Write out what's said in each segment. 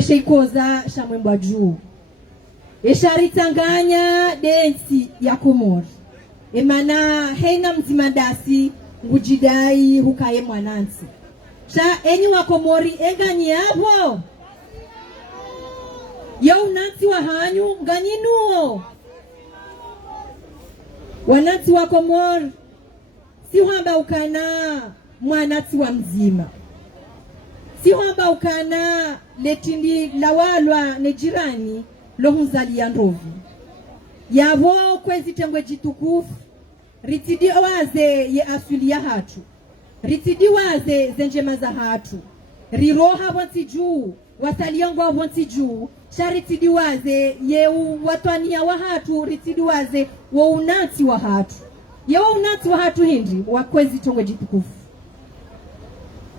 esheikoza shamwembwa juu esharitanganya densi ya Komori emana heina mzimandasi ngujidai hukaye mwanansi sha enyi wa Komori enganyi hapo ya unansi wa hanyu nganyinuo wanansi wa Komori si wamba ukana mwanansi wa mzima si wamba ukana letindi lawalwa ne jirani lohunzali ya ndovu yavo kwezi tengwe jitukufu ritidi waze ye asuli ya hatu ritidi waze zenjema za hatu riroha wansi juu wasaliongo wansi juu sharitidi waze ye watwania wa hatu ritidi waze wa unati wa hatu ye wa unati wa hatu hindi wa kwezi tengwe jitukufu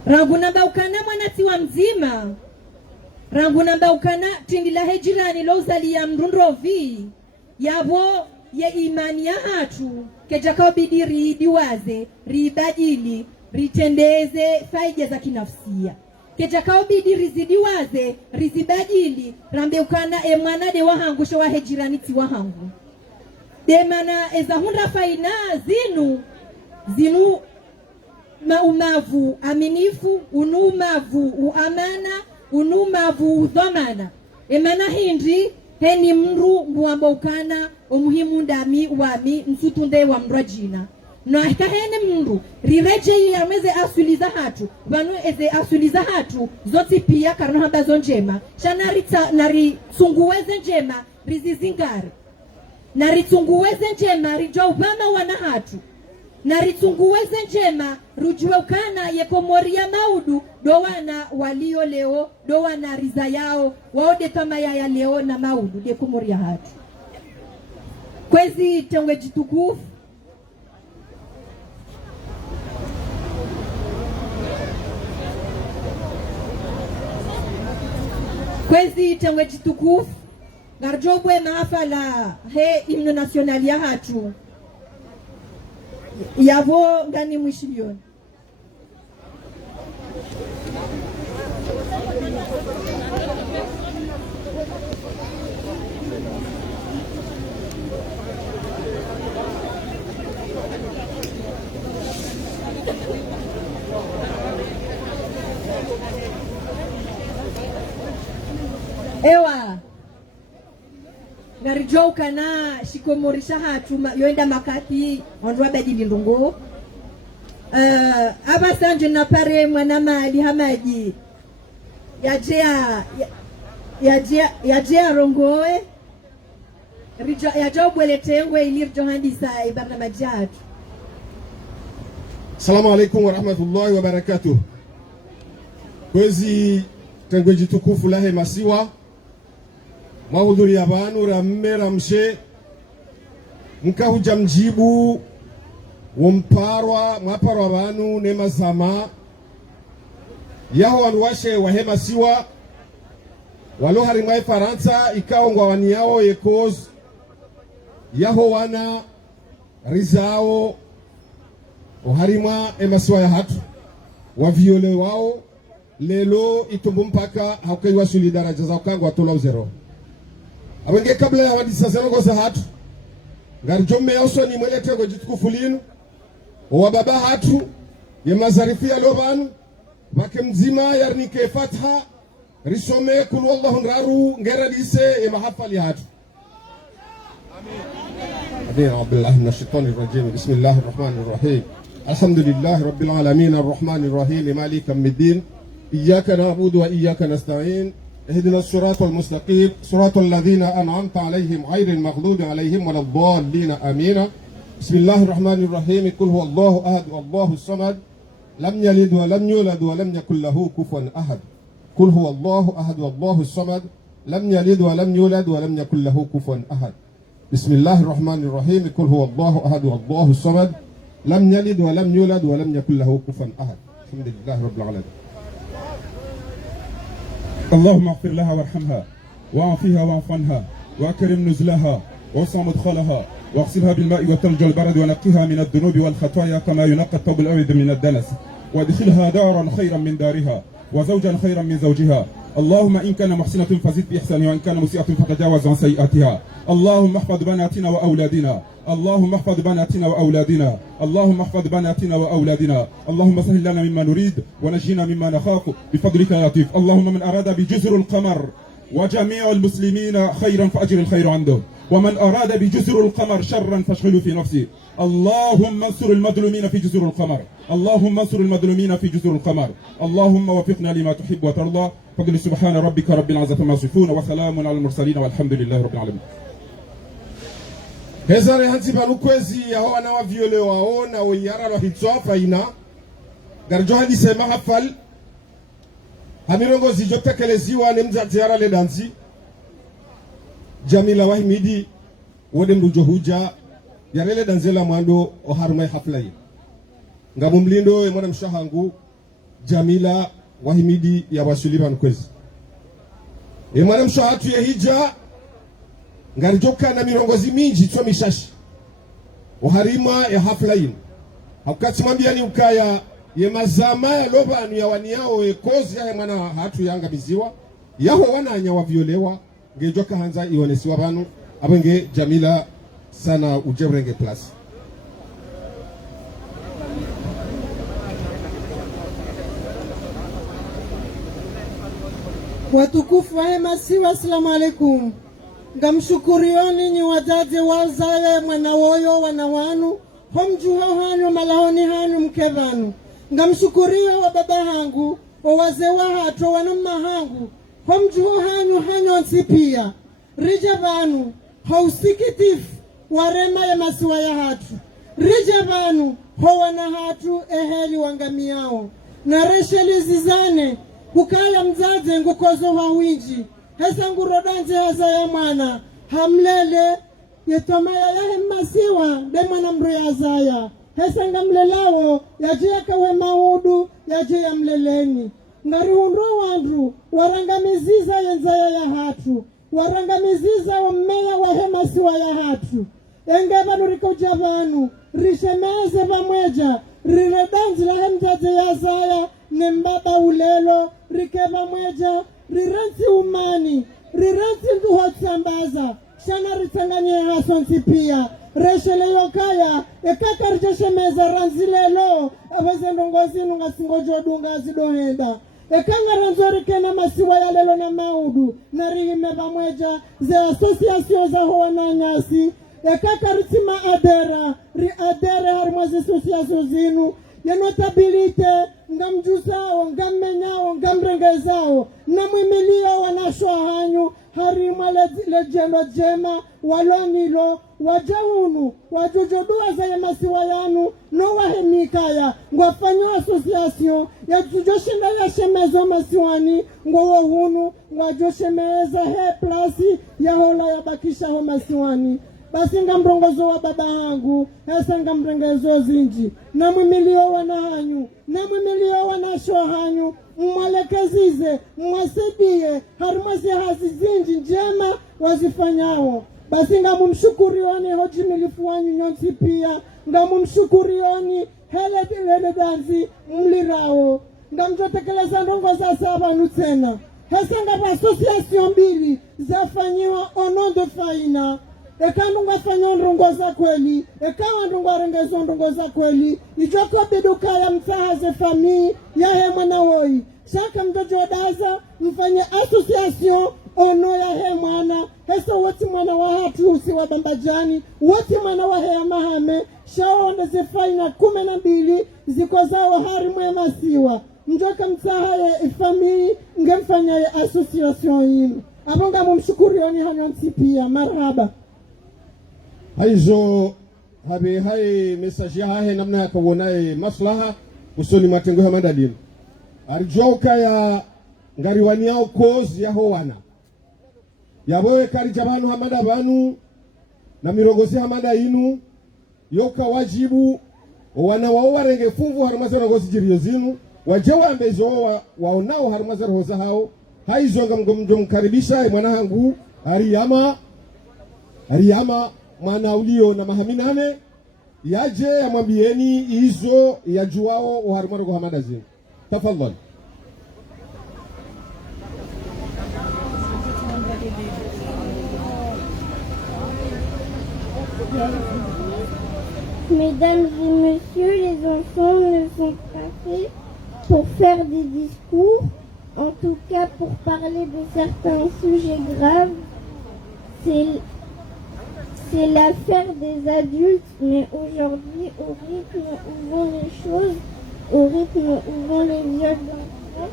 rangu namba ukana mwanati wa mzima rangu namba ukana tindila hejirani lo uzali ya mrundovi yavo ye imani ya hatu kejakao bidiri diwaze ribadili ritendeze faida za kinafsia kejakao bidiri zidiwaze rizibadili rambe ukana emwana de wahangu sho wa hejirani ti wahangu demana ezahunda faina zinu maumavu aminifu unumavu uamana unumavu dhamana emana hindi heni mru mwamba ukana umuhimu ndami wami msutunde wa mrajina na hika heni mru rireje ya meze asuliza hatu vanu eze asuliza hatu zoti pia karno hambazo njema shanarita nari tsunguweze njema rizizingari nari tsunguweze njema rijo ubama wana hatu na ritunguweze njema rujue ukana ye Komori ya maudu dowana walio leo dowana riza yao waode kama ya leo na maudu de Komori ya hatu kwezi tengwe jitukufu kwezi tengwe jitukufu garjobwe maafala he himno national ya hatu yavo ngani mwishilioni ewa ngarijouka na shikomorisha hatu yoenda makati ondwa badili ndungo aba sanje na pare mwana mali hamaji yajea rongoe yajobwele tengwe ilirjo handisa ibarna majatu. Assalamu alaikum wa rahmatullahi wa barakatuh. Kwezi tengwe jitukufu lahe masiwa mahudhuri ya banu ramme ramshe mkahuja mjibu mwaparwa banu nema zama yaho wanuwashe wahema siwa walo harimai Faransa ikaongwa wani yao yekoz yaho wana rizao oharima emasiwa ya hatu waviole wao lelo itumbu mpaka haukaiwa suli daraja za ukangu watola uzero awenge kabla ya wadisa zero goza hatu ngari jome yoso ni mwelete go jitukufu linu wa baba hatu ya mazarifi ya lobanu wake mzima yarnike fatha risome kulu wallahu nraru ngera lise ya mahafali hatu. Amin. Amin. Billahi minash shaitani rajim. Bismillahir rahmanir rahim. Alhamdulillahi rabbil alamin arrahmanir rahim maliki yawmiddin. Iyyaka na'budu wa iyyaka nasta'in. اهدنا الصراط المستقيم صراط الذين أنعمت عليهم غير المغضوب عليهم ولا الضالين آمين. بسم الله الرحمن الرحيم. قل هو الله أحد الله الصمد لم يلد ولم يولد ولم يكن له كفوا أحد. قل هو الله أحد الله الصمد لم يلد ولم يولد ولم يكن له كفوا أحد. بسم الله الرحمن الرحيم. قل هو الله أحد الله الصمد لم يلد ولم يولد ولم يكن له كفوا أحد. الحمد لله رب العالمين. اللهم اغفر لها وارحمها وعافها واعف عنها واكرم نزلها ووسع مدخلها واغسلها بالماء والثلج والبرد ونقها من الذنوب والخطايا كما ينقى الثوب الأبيض من الدنس وادخلها دارا خيرا من دارها وزوجا خيرا من زوجها اللهم إن كان محسنة فزد بإحسانها وإن كان مسيئة فتجاوز عن سيئاتها. اللهم احفظ بناتنا وأولادنا، اللهم احفظ بناتنا وأولادنا، اللهم احفظ بناتنا وأولادنا. اللهم سهل لنا مما نريد ونجينا مما نخاف بفضلك يا لطيف. اللهم من أراد بجزر القمر وجميع المسلمين خيرا فأجر الخير عنده، ومن أراد بجزر القمر شرا فاشغله في نفسه. اللهم انصر المظلومين في جزر القمر، اللهم انصر المظلومين في جزر القمر. اللهم وفقنا لما تحب وترضى. فقل سبحان ربك رب العزة عما يصفون وسلام على المرسلين والحمد لله رب العالمين. Hezare hansi banukwezi ya wana wa viole wao na wenyara lo hitsoa faina garjo hadi sema hafal hamirongo zijo tekeleziwa ni mzaziara le dansi Jamila Wahimidi wode mrujo huja yarele danzela mwando oharumai haflai ngamumlindo emwana mshahangu Jamila Wahimidi ya wasuliba nukwezi emwana mshahatu ya hija ngarijoka na mirongozi minji tso mishashi oharima ya haflai hakati mwambia ni ukaya ye mazama ya lobanu ya waniao ekozi ya mwana hatu yanga biziwa yaho wananya waviolewa ngejoka hanza ionesiwa banu abenge Jamila sana ujebrenge plus. Watukufu wa Hemasiwa, assalamu alaikum. Ngamshukurioni ni wazazi wazawe mwana woyo wana wanu homjuho hanyu malahoni hanyu mkevanu. Ngamshukurio wa baba hangu wa wazee wa hato wanumma hangu homjuho hanyu nsipia rija vanu hausikitifu warema ya masiwa ya hatu rija vanu ho wana hatu eheli wangamiao na resheli zizane kukaya mzaze ngukozo wa winji hesa ngurodanzi haza ya mwana hamlele yetomaya ya Hemasiwa de mwana mru ya zaya hesa ngamlelao yaje kawe maudu yaje ya mleleni ngariunro wandu warangamiziza yenzaya ya hatu warangamiziza wa mmea wa Hemasiwa ya hatu engeva nurikauja vanu rishemeze vamweja riredanzi la hemzaze ya zaya nembaba ulelo rikeva mweja rirensi umani rirensi nduhotsambaza shana ritanganye hasonsi pia reshele yokaya ekaka rijeshemeza ranzilelo abeze ndongozinu ngasingojo dunga zidohenda ekanga ranzori kena masiwa ya lelo na maudu na rihime vamweja ze asosiasyon za hoa na nyasi ekaka ritima adera ri adere harimwazi asosiasyon zinu ya notabilite ngamjuzao ngammenyao ngamrengezao na mwimilio wanashwa hanyu harimwa lejendo jema walonilo wajahunu wajujodua za Hemasiwa yanu no wahemikaya ngwafanyo asosiasyon ya tujoshinda ya shemezo masiwani ngwawohunu ngwajoshemeza he plasi ya hola ya bakisha ho masiwani. Basi ngamrongozo wa baba hangu hesa ngamrengezo zinji na mwimilio wana hanyu na mwimilio wana shwa hanyu mwalekezize mwasidie harumasi hasi zinji njema wazifanyao. Basi ngamumshukurioni hoji milifu wanyu nyonsi pia ngamumshukurioni hele danzi mlirao ngamjotekeleza ndongo za saba nutena hesa ngaba asosiasyon mbili zafanyiwa onondo faina ekanu ngafanya ndongo za kweli ekawa ndongo rengezo ndongo za kweli ijoko biduka ya mtahaze famii ya hemwana woi shaka mtojodaza mfanye association ono ya hemwana hesa wote mwana wa hatu usi wa bambajani wote mwana wa hea mahame shao ndezifaina 12 ziko zao harimu ya Masiwa njoka mtaha ya famii ngemfanya ya association yinu abonga mumshukurioni hanyonsi pia marhaba. Haizo habe hai message hahe namna ya kuonae maslaha usoni matengo ya madalini arjoka ya ngariwani yao kozi ya howana yabowe kari jabanu hamada banu na mirongozi hamada inu yoka wajibu wana wao warenge fungu harumaza ngozi jiriyo zinu wajewa ambezo waonao harumaza hoza hao haizo ngamkaribisha mwana hangu Ariyama mwana ulio na mahaminane yaje yamwambieni hizo yajuao uharimano kwa hamada zinu. Tafadhali. Mesdames et messieurs, les enfants ne sont pas faits pour faire des discours, en tout cas pour parler de certains sujets graves. C'est l'affaire des adultes, mais aujourd'hui, au rythme où vont les choses, au rythme où vont les viols d'enfants,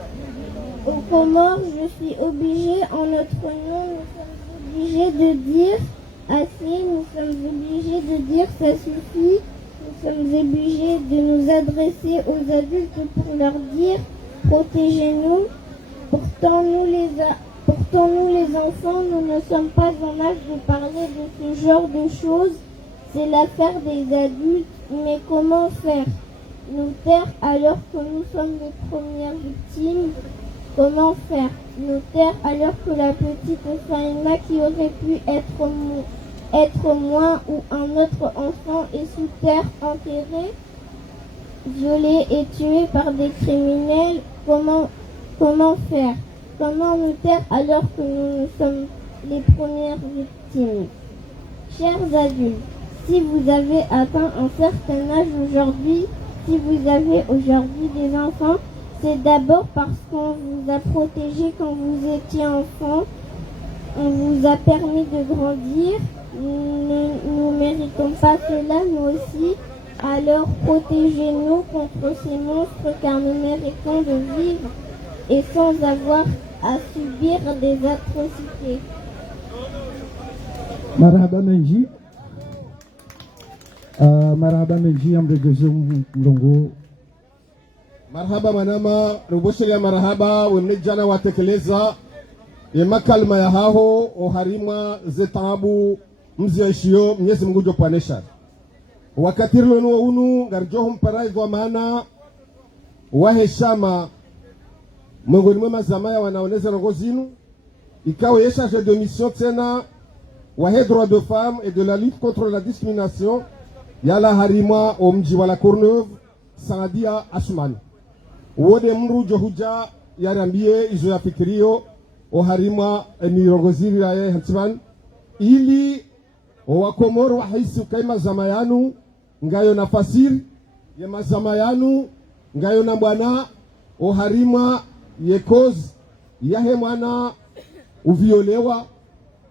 aux Comores, je suis obligée, en notre nom, nous sommes obligés de dire assez, nous sommes obligés de dire ça suffit, nous sommes obligés de nous adresser aux adultes pour leur dire protégez-nous. Pourtant nous les enfants, nous ne sommes pas en âge de parler de ce genre de choses. C'est l'affaire des adultes, mais comment faire? Nous taire alors que nous sommes les premières victimes? Comment faire? Nous taire alors que la petite Faïma qui aurait pu être moi ou un autre enfant est sous terre, enterré, violé et tué par des criminels? Comment faire? Comment nous taire alors que nous sommes les premières victimes? Chers adultes, si vous avez atteint un certain âge aujourd'hui, si vous avez aujourd'hui des enfants, c'est d'abord parce qu'on vous a protégé quand vous étiez enfant, on vous a permis de grandir. Nous ne méritons pas cela, nous aussi. Alors protégez-nous contre ces monstres car nous méritons de vivre et sans avoir à subir des atrocités. Marhaba Menji. Marhaba Menji amregezum mlongo. Marhaba manama ruboshilia marhaba wemnejana watekeleza makalma ya haho oharima zetabu mziaishio Mwenyezi Mungu jopanesha wakatirlo no unu garjohum paraidwa maana waheshama miongoni mwa mazamaya wanaoneza rongozinu ikawa yesha de mission tena wahe droit de femme et de la lutte contre la discrimination yala harima o mji wala Courneuve Sanadia Asmani wode mru johuja yarambie izo ya fikirio o harima emirongoziri ya hatsman ili o wakomoro wa haisi kaima zamayanu ngayo na fasiri ya mazamayanu ngayo na bwana o harima yekoz yahe mwana uviolewa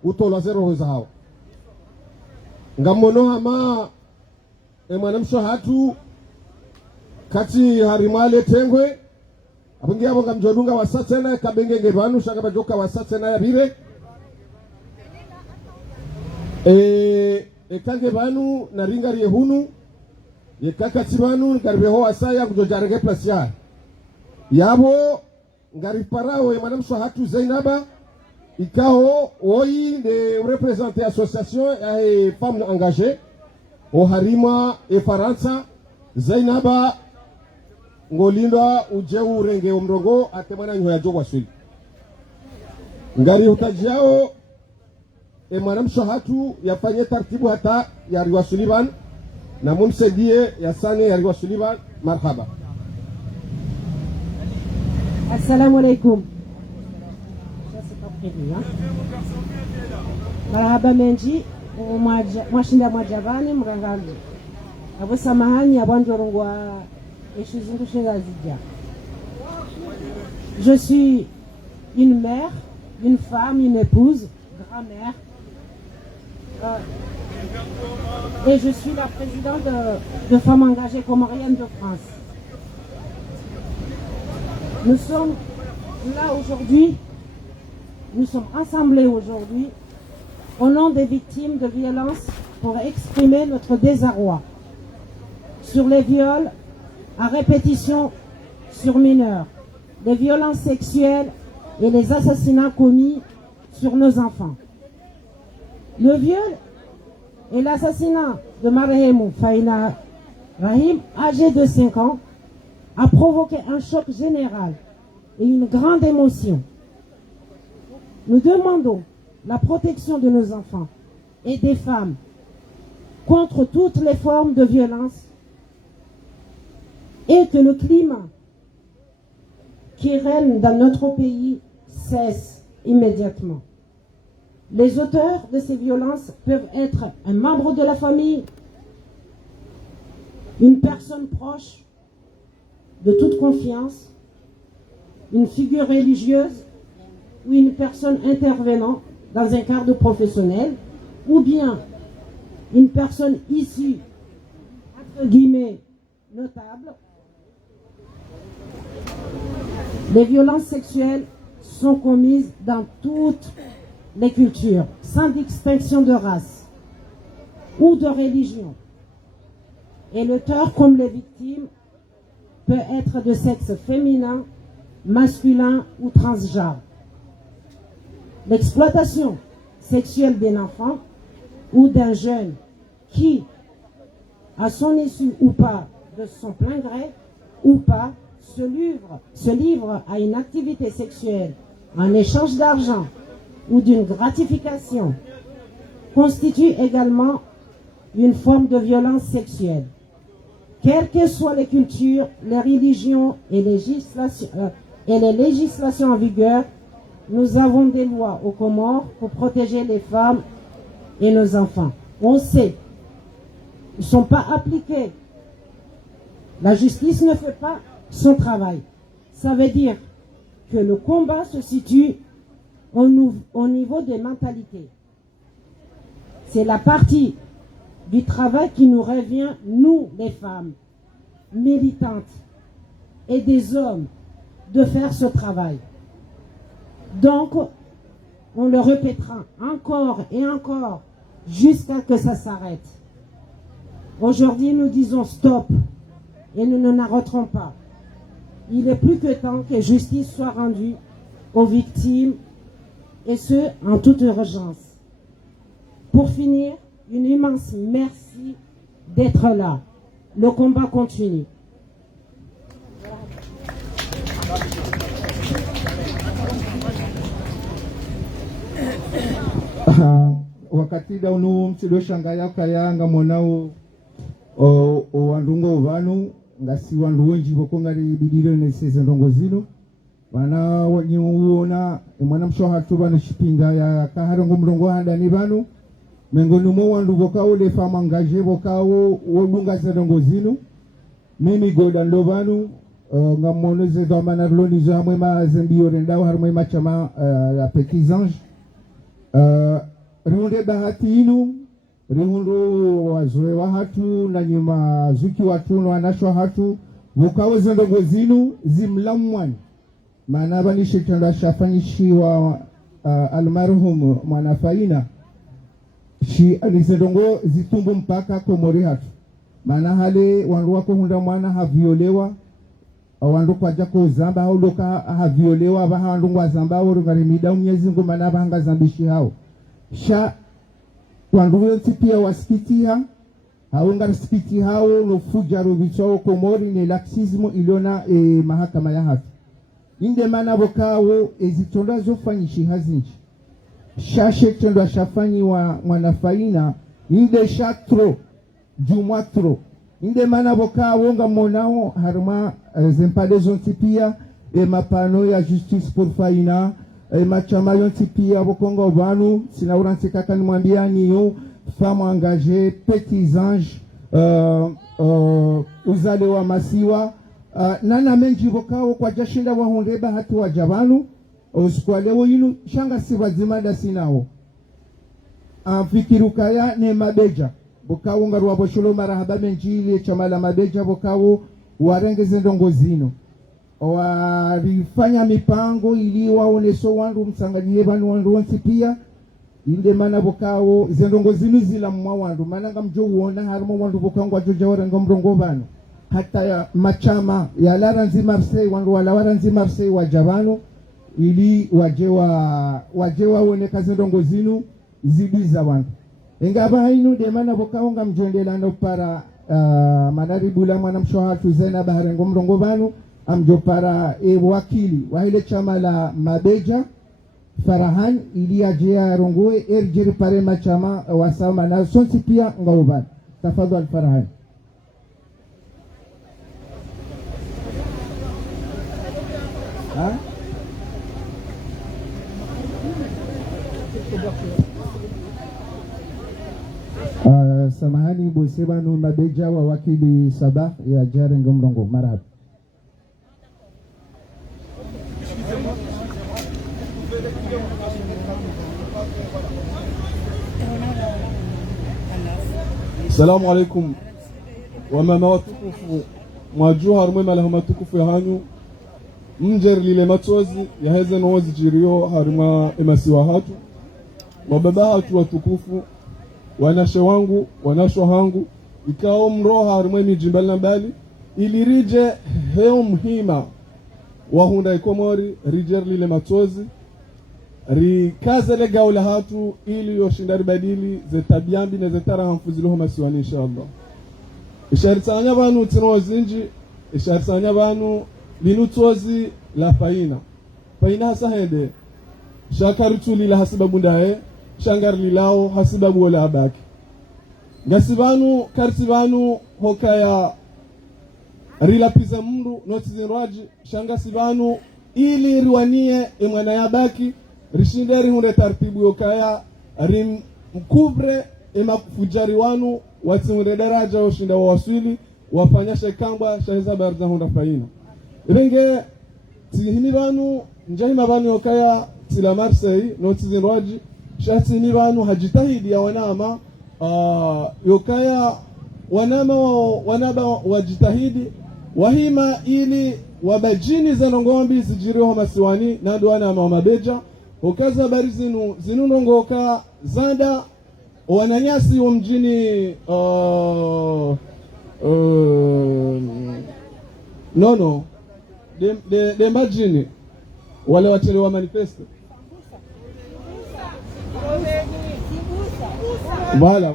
utola zero zao ngamono hama mwana mshohatu kati harimale tengwe abungia bonga mjodunga wasatena kabengenge banu shaka bajoka wasatena ya bire kange banu na ringa riehunu yekaka tibanu ngaribeho asaya kujojarege plasia yabo ngariparao madame Sohatu Zainaba ikao oi de représenter association et femmes engagées au harima e Faransa Zainaba ngolinda uje urenge umrongo atemana nyoya jogwa swili ngari utajiao madame Sohatu yafanye taratibu hata yariwa Suliban na mumsaidie yasane yariwa Suliban. Marhaba. Assalamu alaikum. Marhaba Menji mwashinda mwajabani mrangangu abo samahani abandorongwa eshuzindu shengazija. Je suis une mère, une femme, une épouse, grand-mère, et je suis la présidente de Femmes engagées comoriennes de France. Nous sommes là aujourd'hui, nous sommes rassemblés aujourd'hui au nom des victimes de violences pour exprimer notre désarroi sur les viols à répétition sur mineurs, les violences sexuelles et les assassinats commis sur nos enfants. Le viol et l'assassinat de Marehemu Faïna Rahim, âgée de 5 ans, a provoqué un choc général et une grande émotion. Nous demandons la protection de nos enfants et des femmes contre toutes les formes de violence et que le climat qui règne dans notre pays cesse immédiatement. Les auteurs de ces violences peuvent être un membre de la famille, une personne proche, de toute confiance, une figure religieuse ou une personne intervenant dans un cadre professionnel, ou bien une personne issue, entre guillemets, notable. Les violences sexuelles sont commises dans toutes les cultures, sans distinction de race ou de religion. Et l'auteur, comme les victimes, peut être de sexe féminin, masculin ou transgenre. L'exploitation sexuelle d'un enfant ou d'un jeune qui, à son issue ou pas, de son plein gré ou pas, se livre à une activité sexuelle en échange d'argent ou d'une gratification, constitue également une forme de violence sexuelle. Quelles que soient les cultures, les religions et les législations en vigueur, nous avons des lois aux Comores pour protéger les femmes et nos enfants. On sait, ils ne sont pas appliqués. La justice ne fait pas son travail. Ça veut dire que le combat se situe au niveau des mentalités. C'est la partie du travail qui nous revient, nous les femmes militantes et des hommes, de faire ce travail. Donc, on le répétera encore et encore jusqu'à ce que ça s'arrête. Aujourd'hui, nous disons stop et nous ne n'arrêterons pas. Il est plus que temps que justice soit rendue aux victimes, et ce, en toute urgence. Pour finir, une immense merci d'être là. Le combat continue. Wakati daunu msido shangaya kayanga monao wandungo vanu ngasi wandu wenji bokongari bidire neseze ndongo zino wana wanyuona mwana mshoha tu banu shipinga ya kaharongo mrongo handani banu mengoni mo wandu bokao le fama ngaje bokao wodunga zendongo zino mimi goda ndo banu ngamono ze domana loni za mwema zembiyo renda harmwe machama la petits anges riunde bahati inu rihundo wazoe wa hatu na nyuma zuki watu na wanashwa hatu vukawe zendongo zinu zimlamwani maana bani shetanda shafanyishiwa almarhum mwanafaina shi alizendongo zitumbu mpaka komori hatu maana hale wandu wako hunda mwana haviolewa wandu kwa jako zamba hao loka haviolewa baha wandu wa zamba wuru ngarimida unyezi ngo maana bahanga zambishi hao sha wandu wensi pia wasikitia hao ngarisipiti hao nofuja rubicho komori ni laksismo iliona mahakama ya hatu inde mana bokao ezitonda zofanyishi hazinji shashe tendo shafanyi wa mwanafaina inde shatro jumwatro inde mana bokao nga monao harma zempade zontipia mapano ya justice pour faina machama yontipia bokongo banu sinauransi kaka nimwambia niyo femme engagée petits anges uzale wa masiwa nana menji bokao kwa jashinda wahondeba hatu wa jabanu oskwalewo yinu shanga sibazimada sinao fikirukaya ne mabeja bokao ngaruwa bosholo marahaba menji ile chamala mabeja bokao warengeze ndongo zino warifanya mipango ili waoneso wandu msanganyie banu wandu wonsi pia inde mana bokao zendongo zinu zila mwa wandu mananga mjo uona harimo wandu bokao ngwa joja warenga mrongo banu hata ya machama ya laranzi Marseille wandu wala waranzi Marseille wajabano ili wajewa uone kazi ndongo zinu zibiza wandu engaba hainu demana bokao nga mjondela no para manaribula mwana mshohatu zena baharengo mrongo banu amjo para wakili wa ile chama la mabeja Farahan ili ajea rongoe erjeri pare machama wasama na sonsi pia ngauban tafadhali Farahan. Samahani bose banu mabeja wa wakili Sabah ya Jarengo Mrongo. Marhaba. Assalamu alaikum. Wamama watukufu, mwajua harumwe malaho matukufu ya hanyu mjer lile matozi ya heze noozi jirio haruma emasiwa hatu wababa hatu watukufu wanashe wangu wanasho hangu ikao mroha harumwe mijimbali na mbali ili rije heo mhima wahunda ikomori rijer lile matozi rikazele gaula hatu ili yoshinda ribadili ze tabiambi na ze tara hamfuziluho masiwani inshallah. Isharisanya banu tino zinji isharisanya banu linutozi la faina hasa hende shakarituli la hasibabu ndae shangar lilao hasibabu wala abaki ngasibanu karsibanu hokaya rilapiza mndu notizinraji shangasibanu ili riwanie emwana yabaki rishinderi hunde tartibu yokaya rim mkubre emakufujari wanu watimure daraja washinda wawaswili wafanyashe kamba shahiza barza hunda faina ibenge tihini banu njahima banu yokaya tila Marseille notizinraji shatini banu hajitahidi ya wanama yokaya wanaba wajitahidi wahima ili wabajini za nongombi zijiriho masiwani nando wanama wamabeja ukaza habari zinu nongoka zanda wananyasi wa mjini nono de majini wale watele wa manifesto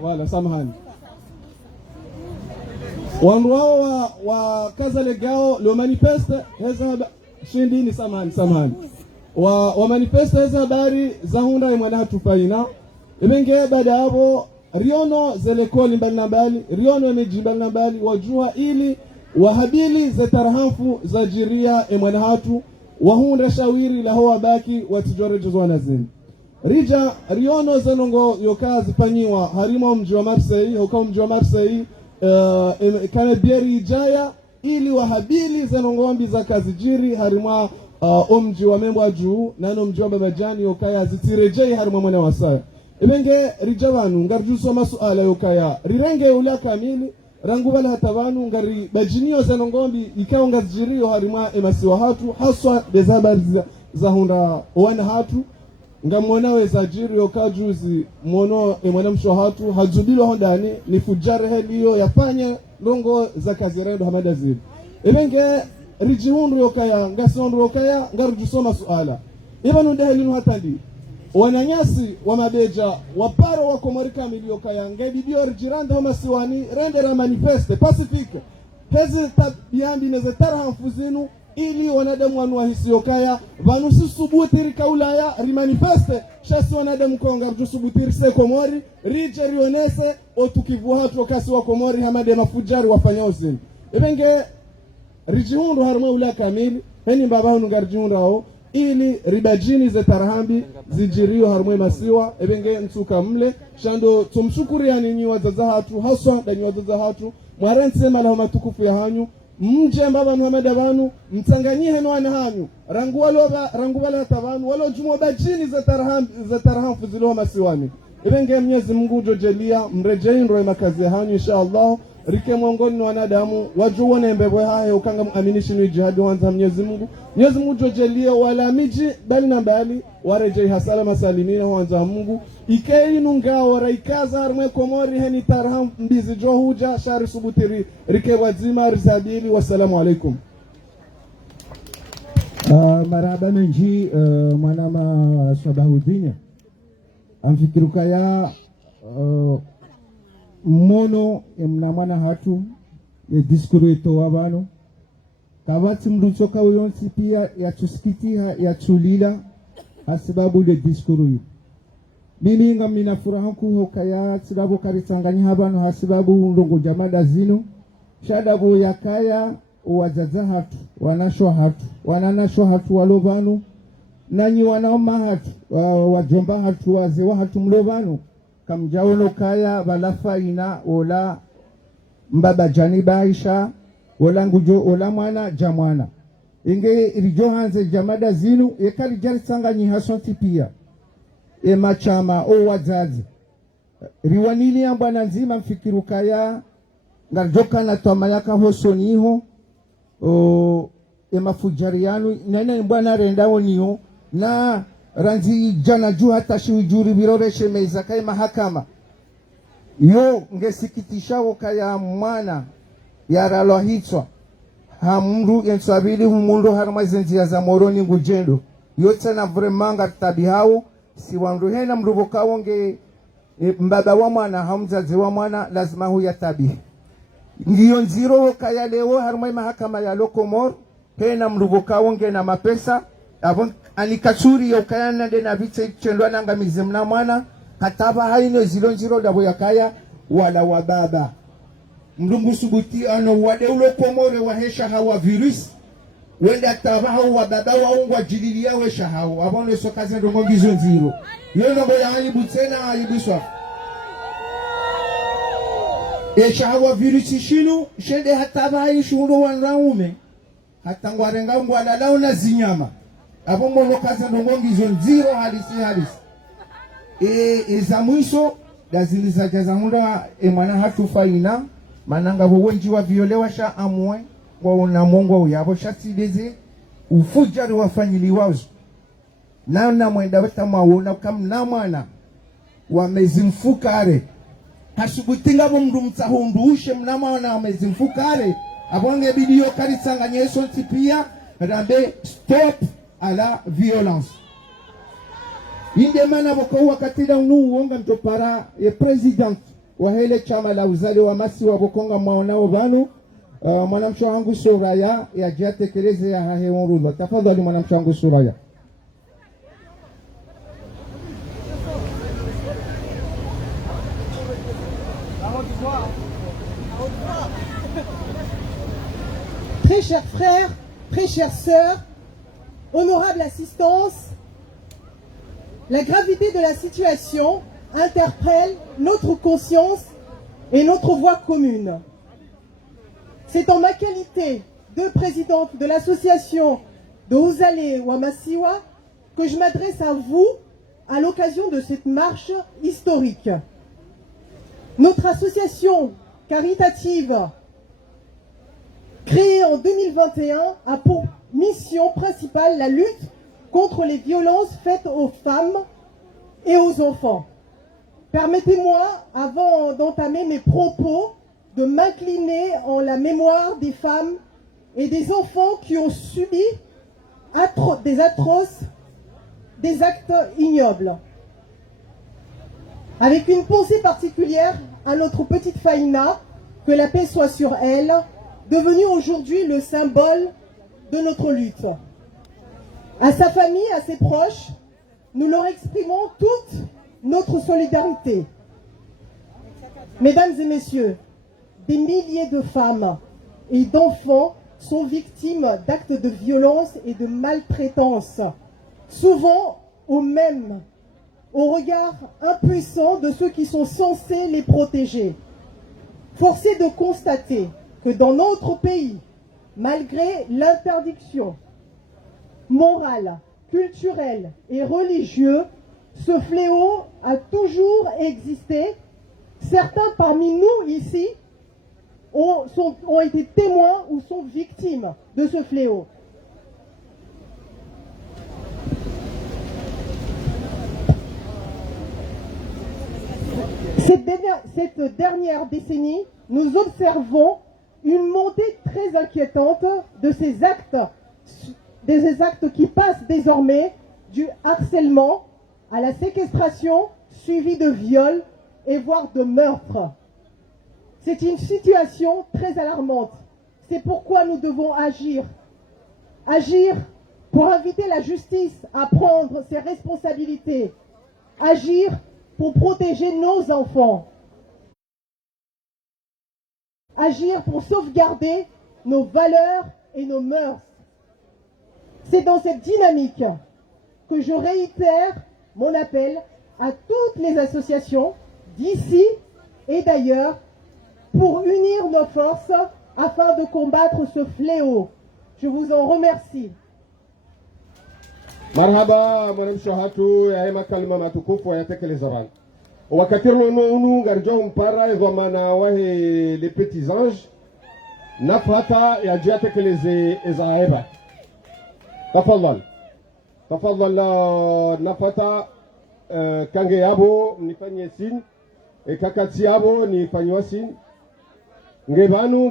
wala samahani wandu wao wa kaza legao lo manifesto heza shindi ni samahani wa manifesto heza habari za hunda imwana hatufaina ibenge baada hapo riono zelekoli mbali na mbali riono emejimbali na mbali wajua ili wahabili za tarhamfu za jiria emwana hatu wahunda shawiri la hoa baki watijorejo wanazini rija riono zenongo yokazi fanyiwa harimo mji wa Marseille huko mji wa Marseille kana bieri ijaya ili wahabili zenongombi za kazi jiri harimo mji wa Membwa juu nano mji wa Babajani yokaya zitirejei harimo mwana wasaya ibenge rijabanu ngarjuso masuala yokaya rirenge ula kamili rangubala hatabanu ngari bajinio zenongombi ikao ngazijirio harimo emasiwa hatu haswa dezabar za hunda wana hatu ngamwona wezajiri yokajuzi mwono emwana mshohatu hajubilo hondani ni fujare heliyo yafanye longo za kazi rendo hamada zili ibenge rijihundu yokaya ngasiondu yokaya ngarujusoma suala ibanu ndehelinu hatandi wananyasi wa mabeja waparo wa komorika miliyokaya ngedibio rijiranda homa siwani rendera manifeste pacifique hezi tabiambi neze tarhamfuzinu ili wanadamu wanua hisiyokaya vanusi subutiri kaulaya rimanifeste shasi wanadamu konga rju subutiri se komori rije rionese otukivu hatu wakasi wa komori hamade mafujari wafanya uzini ibenge rijihundu haruma ula kamili heni mbaba hunu ngarjihundu hao ili ribajini ze tarhambi zijirio harumwe masiwa ibenge ntuka mle shando tumshukuri ya ninyi wazaza hatu haswa danyi wazaza hatu mwarense malaho matukufu ya hanyu mje mbaba Muhammad abanu mtanganyihe nwana hanyu ranguwala tabanu walo jumo bajini za tarham fuziloha masiwani ibenge Mwenyezi Mungu jojelia mrejei nroe makazi hanyu inshallah rike mwongoni ni wanadamu wajuwane mbebwe hae ukanga muaminishi ni jihadi wanza Mwenyezi Mungu jojelia wala miji bali na bali warejei hasala masalimina wanza Mungu ikei nunga waraikaza harumwe komori heni tarham mbizi johuja shari subutiri rike wazima rizabili wassalamu alaikum. Maraba menji mwanama Sabahuddin amfikiruka ya mono mna mwana hatu diskuru ito wabano kabati mruchoka uyonsi pia ya tusikiti ya tulila asibabu le diskuru yu mimi inga mina furaha kuhokaya sababu karitanganya habano hasibabu ndongo jamada zinu shadabu yakaya wajaza hatu wanasho hatu wananasho hatu walobanu nanyi wanaoma hatu wajomba hatu wazee wa hatu mlovanu kamjaono kaya balafa ina ola mbaba jani baisha ola ngujo ola mwana jamwana inge rijo hanze jamada zinu ekali jari sanganyi hasonti pia machama o wazazi riwanili ya bwana nzima mfikiru kaya ngarjoka na tomayaka hosoniho mafujarianu nene bwana rendao niyo na ranzi jana juu hata shiujuri viroreshe meza kaya mahakama yo ngesikitisha kaya mwana yaralo hitwa hamru ensabili humundu harmazenzi ya zamoroni ngujendo yote na vremanga tabi hao si wandu hena mruboka wonge mbaba wa mwana hamzazi wa mwana lazima huya tabi ngiyo nziro kaya leo harmai mahakama ya Lokomor hena mruboka wonge na mapesa avon anikachuri yo kaya nande na vite chendwa nanga mizimna mwana kataba haino zilo nziro dabo ya kaya wala wababa mrungu subuti ano wade Lokomore wahesha hawa virus wenda taba hawa baba waungwa jililia wesha hawa abone sokaze ndongo ngizo nziro yono boya aibu tena aibu swa hawa virusi shinu shende hataba ishuro wanraume hata ngwarenga ngwala lao na zinyama abo mono kaze ndongo ngizo nziro halisi za mwisho daziliza jaza munda mwana hatufa ina mananga wenji wa violewa sha amwe kwa na mongo yabo shasideze ufujari wafanyili wazo na mwenda weta maona kam na mwana wamezimfukare hasubutinga bo mndu mtahundushe mna mwana wamezimfukare abonge bidio kali sanganye sonti pia rambe stop à la violence inde mana boko wakati da unu uonga mtopara president wa hele chama la uzali wa masi wa bokonga maonao banu mwanamsho wangu Suraya ya jiatekeleze ya haheonrudwa tafadhali mwanamsho wangu Suraya. Très chers frères, très chères sœurs, honorable assistance, la gravité de la situation interpelle notre conscience et notre voix commune. C'est en ma qualité de présidente de l'association de Uzale Wamasiwa que je m'adresse à vous à l'occasion de cette marche historique. Notre association caritative, créée en 2021, a pour mission principale la lutte contre les violences faites aux femmes et aux enfants. Permettez-moi, avant d'entamer mes propos, de m'incliner en la mémoire des femmes et des enfants qui ont subi des actes ignobles. Avec une pensée particulière à notre petite Faïna, que la paix soit sur elle, devenue aujourd'hui le symbole de notre lutte. À sa famille, à ses proches, nous leur exprimons toute notre solidarité. Mesdames et messieurs, des milliers de femmes et d'enfants sont victimes d'actes de violence et de maltraitance, souvent au regard impuissant de ceux qui sont censés les protéger. Force est de constater que dans notre pays, malgré l'interdiction morale, culturelle et religieuse, ce fléau a toujours existé. Certains parmi nous ici ont été témoins ou sont victimes de ce fléau. Cette dernière décennie, nous observons une montée très inquiétante de ces actes qui passent désormais du harcèlement à la séquestration suivie de viols et voire de meurtres. C'est une situation très alarmante. C'est pourquoi nous devons agir. Agir pour inviter la justice à prendre ses responsabilités. Agir pour protéger nos enfants. Agir pour sauvegarder nos valeurs et nos mœurs. C'est dans cette dynamique que je réitère mon appel à toutes les associations d'ici et d'ailleurs pour unir nos forces afin de combattre ce fléau. Je vous en remercie. Marhaba mwanamsho hatu ya hema kalima matukufu yatekeleza bana. Wakati unu garjo mpara ezomana wahe les petits anges nafata ya jatekeleze ezaeba. Tafadhal nafata kange yabo nifanye sin kakati yabo nifanywa sin ngebanu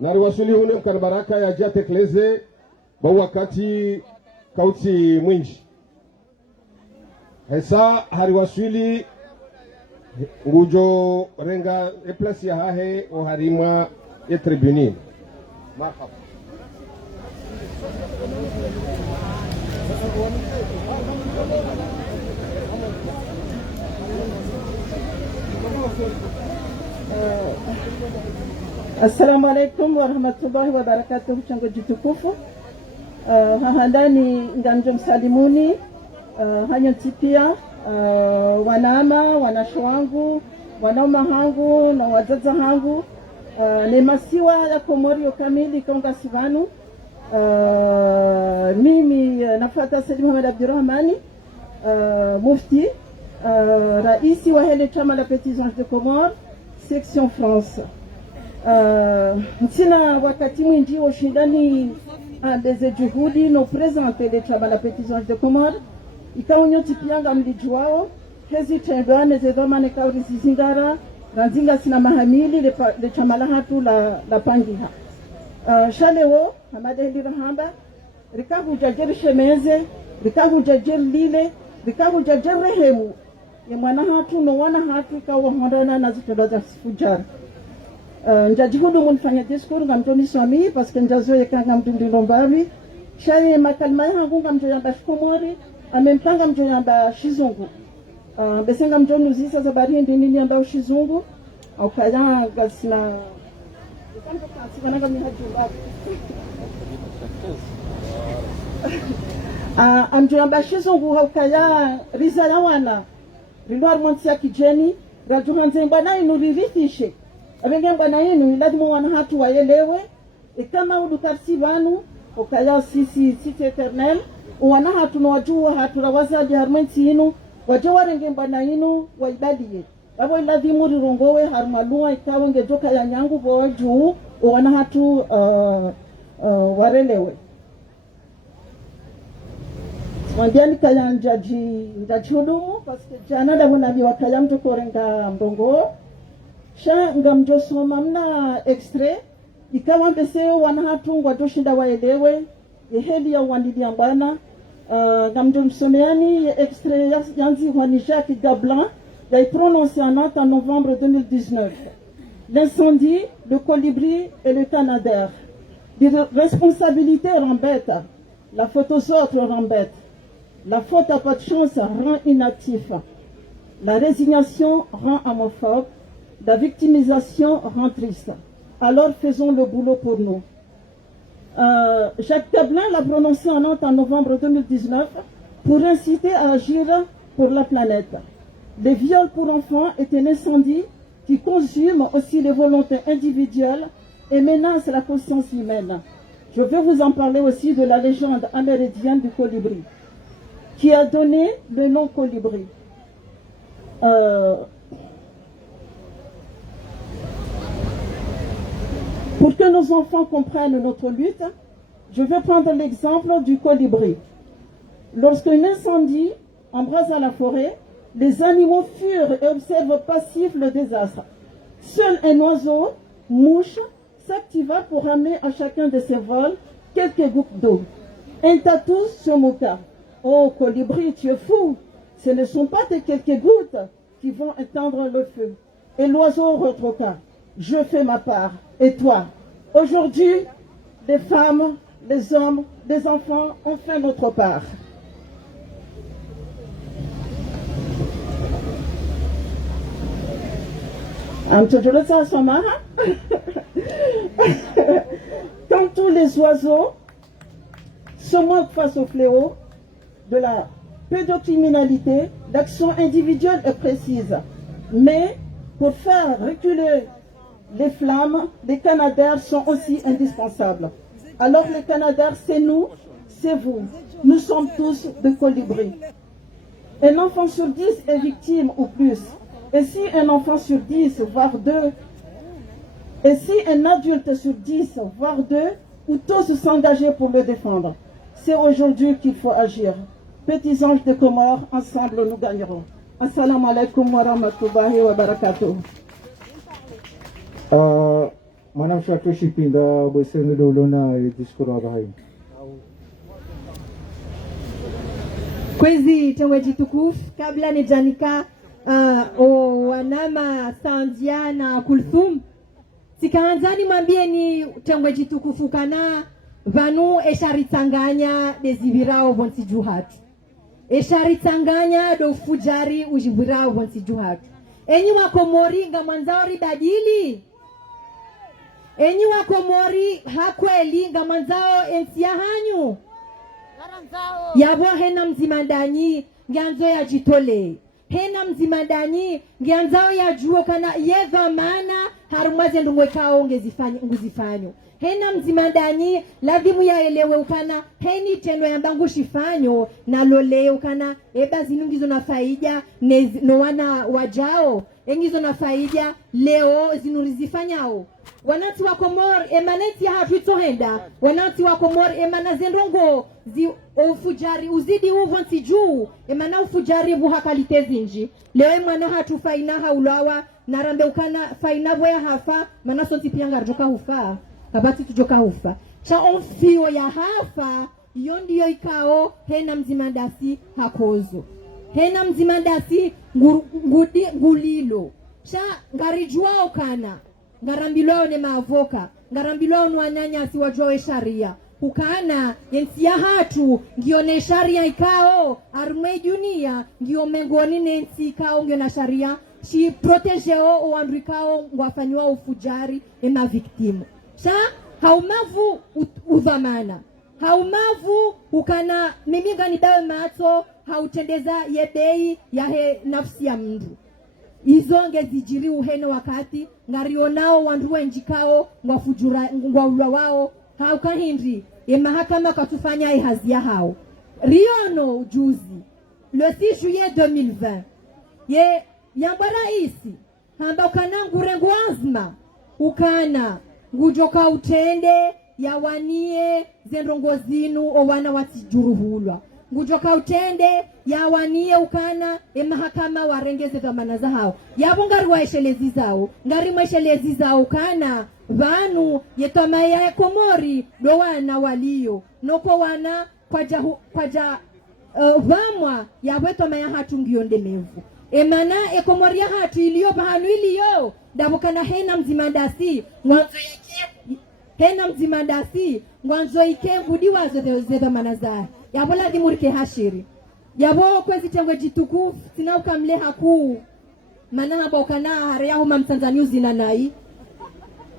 nariwasulihun mkana baraka ya jatekeleze ba wakati kauti mwinji hesa hariwaswili ngujo renga eplasi ya hahe o harima ya tribunini. Marhaba. Assalamu alaikum wa rahmatullahi wa barakatuh. Chango jitukufu hahandani ngamjo msalimuni hanyo tipia wanama wanasho wangu wanauma hangu na wazaza hangu ni masiwa ya Komorio kamili konga sivanu. Mimi nafata Said Mohamed Abdurrahmani mufti raisi wa hele chama la Petits Anges de Comores section France. Sina wakati mwingi ushindani andeze juhudi no presente le chama la Petits Anges de Comores ikaunyo tipianga mlijuao hezi tendwane zedoma kauri zingara ranzinga sina mahamili le chama la hatu la pangiha. Shaleo hamada hindi rahamba rikahu jajeri shemeze rikahu jajeri lile rikahu jajeri rehemu ya mwana hatu no wana hatu ikawa hondana na zitodoza sifujara. Njajihudu munfanya diskuru ngamtoni swami paske njazoe kanga mtundi lombavi shaye makalma yangu ngamjoyamba shikomori amempanga mjoyamba shizungu besenga mjonu zisa zabari ndi nini amba shizungu au kaya gasina amjoyamba shizungu haukaya rizala wana rilwar monsia kijeni rajuhanze mbana inuririfishe abenge mbana yenu lazima wana hatu waelewe kama udukarsi vanu ukaya sisi eternel wana hatu no wajua hatu rawazaji harmenti yinu wajawarenge mbana yinu waibadiye abo lazima rirongowe harmalua ikawa ngejoka ya nyangu kwa juu wana hatu warelewe. Wandiani kaya njaji hudumu paske jana da wana biwa kaya mtu korenga mbongo sha ngamjo soma mna extrait ikawa mbeseo wana hatu ngwatoshinda waelewe yeheli ya wandidi ambana ngamjo msomeani extrait yanzi wani Jacques Gablin a été prononcé en note en novembre 2019. L'incendie, le colibri et le canadair. L'irresponsabilité rembête, la faute aux autres rembête. La faute à pas de chance rend inactif. La résignation rend homophobe. La victimisation rend triste. Alors faisons le boulot pour nous. Jacques Gablin l'a prononcé en note en novembre 2019 pour inciter à agir pour la planète. Les viols pour enfants est un incendie qui consume aussi les volontés individuelles et menace la conscience humaine. Je vais vous en parler aussi de la légende amérindienne du colibri, qui a donné le nom colibri. Pour que nos enfants comprennent notre lutte, je vais prendre l'exemple du colibri. Lorsqu'un incendie embrase la forêt, les animaux furent et observent passifs le désastre. Seul un oiseau, mouche, s'activa pour ramener à chacun de ses vols quelques gouttes d'eau. Un tatou se moqua. Oh, colibri, tu es fou. Ce ne sont pas tes quelques gouttes qui vont éteindre le feu. Et l'oiseau retroqua. Je fais ma part. Et toi? Aujourd'hui, les femmes, les hommes, les enfants ont fait notre part. Quand tous les oiseaux se manque face au fléau de la pédocriminalité, d'actions individuelles et précises. Mais pour faire reculer les flammes, les canadaires sont aussi indispensables. Alors les canadaires, c'est nous, c'est vous. Nous sommes tous des colibris. Un enfant sur 10 est victime ou plus. Et si un enfant sur 10, voire 2, et si un adulte sur 10, voire 2, ou tous s'engager pour le défendre, c'est aujourd'hui qu'il faut agir. Petits anges de Comores, ensemble nous gagnerons. Assalamu alaikum wa rahmatullahi wa barakatuh. Manam shatu shipinda bwesene dolona diskuro abahayi. Kwezi tewe jitukufu kabla nijanika wanama Sandia na Kulthum sikaanzani mwambie ni tewe jitukufu kana vanu esharitanganya dezibirao bonsi juhatu esharitanganya do fujari ujibirao bonsi juhatu enyi wakomori nga mwanzao badili enyi wakomori hakweli nga mwanzao ensia hanyu yabo hena mzimandanyi nganzo ya jitole hena mzimandanyi nganzo ya juo kana yeva mana harumaze ndumwekao nguzifanyo hena mzimandanyi lazimu yaelewe ukana heni tendo ya mbangu shifanyo na lole ukana eba zinungizo na faida no wana wajao engizo na faida leo zinurizifanyao wanati wa Komor emaneti ya hatuitohenda wanati wa Komor emana zendongo ufujari uzidi uvonsi juu emana ufujari buha kalite zinji leo emana hatu faina haulawa narambe ukana faina boya hafa mana sonti pianga rjoka hufa kabati tujoka hufa cha onfio ya hafa yondiyo ikao hena mzimandasi hakozo hena mzimandasi ngulilo cha ngarijua ukana ngarambilwao ne maavoka ngarambilwao ni wanyanyasi wajoe sharia ukana yensia hatu ngione sharia ikao arme dunia ngio mengoni nensi ikao ngio na sharia si protegeo oandrikao ngwafanywa ufujari ema victimu sa haumavu udhamana haumavu ukana mimi ngani dawe mato hautendeza yebei yahe nafsi ya mndu izonge zijiri uhene wakati ngarionao wanduwe njikao ngwafujura ngwaulwa wao haukahindri mahakama katufanya ihazia hao riono juzi le 6 juillet 2020 ye yambara isi hamba ukana ngurengwazma ukana ngujoka utende yawanie zendongozinu owana watijuruhulwa ngujoka utende yawanie ukana mahakama warengeze dhamana za hao yabo ngari waeshelezi zao ngari mweshelezi zao kana vanu yetama ya Komori do wana walio noko wana kwaja vamwa yabwetoma ya hatu ngiondemevu emana Komori ya hatu iliyo bahanu iliyo dabukana hena mzimandasi mwanzo yake hena mzimandasi mwanzo ike budiwa zedha manaza yabola dimurike hashiri yabo kwezi tengwe jitukufu sina ukamle haku manama bokana hare yahu mamtanzania zina nai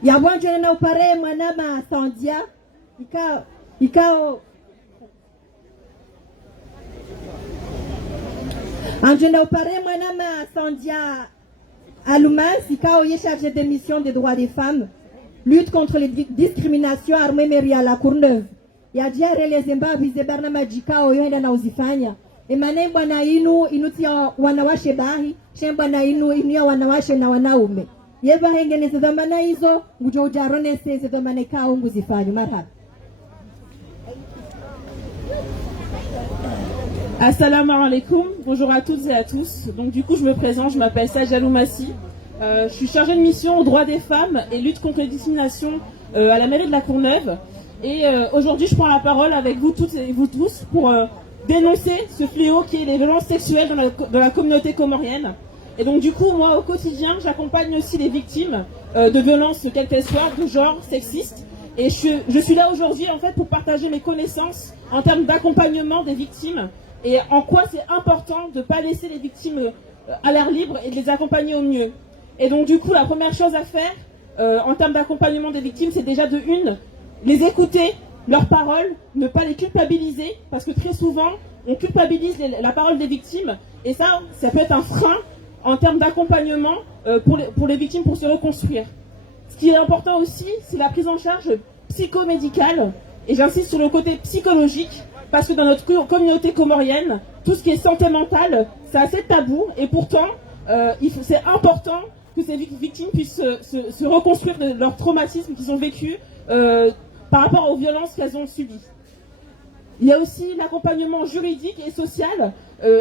yabwanje na upare mwanama Sandia ikao anjenda upare mwanama Sandia Alumas ikao ye chargé de mission des droits des femmes lutte contre les discriminations armée mairie à la Courneuve ya diare les Zimbabwe zebarna majikao yoenda na uzifanya emane bwana inutia wanawashe bahi shemba na inuia wanawashe na wanaume yeva hengene zamana hizo ngujojarone sese zamana kao nguzifanya marhaba. Assalamu alaikum, bonjour à toutes et à tous. Donc du coup je me présente, je m'appelle Saja Loumassi. Je suis chargée de mission aux droits des femmes et lutte contre les discriminations à la mairie de la Courneuve. Et aujourd'hui je prends la parole avec vous toutes et vous tous pour dénoncer ce fléau qui est les violences sexuelles dans la communauté comorienne. Et donc du coup moi au quotidien j'accompagne aussi les victimes de violences quelles qu'elles soient, de genre, sexistes. Et je suis là aujourd'hui en fait pour partager mes connaissances en termes d'accompagnement des victimes et en quoi c'est important de ne pas laisser les victimes à l'air libre et de les accompagner au mieux. Et donc du coup la première chose à faire en termes d'accompagnement des victimes, c'est déjà de une, les écouter leurs paroles, ne pas les culpabiliser, parce que très souvent, on culpabilise la parole des victimes, et ça peut être un frein en termes d'accompagnement pour les victimes pour se reconstruire. Ce qui est important aussi, c'est la prise en charge psychomédicale, et j'insiste sur le côté psychologique, parce que dans notre communauté comorienne, tout ce qui est santé mentale, c'est assez tabou, et pourtant, c'est important que ces victimes puissent se reconstruire de leur traumatisme qu'ils ont vécu par rapport aux violences qu'elles ont subies. Il y a aussi l'accompagnement juridique et social.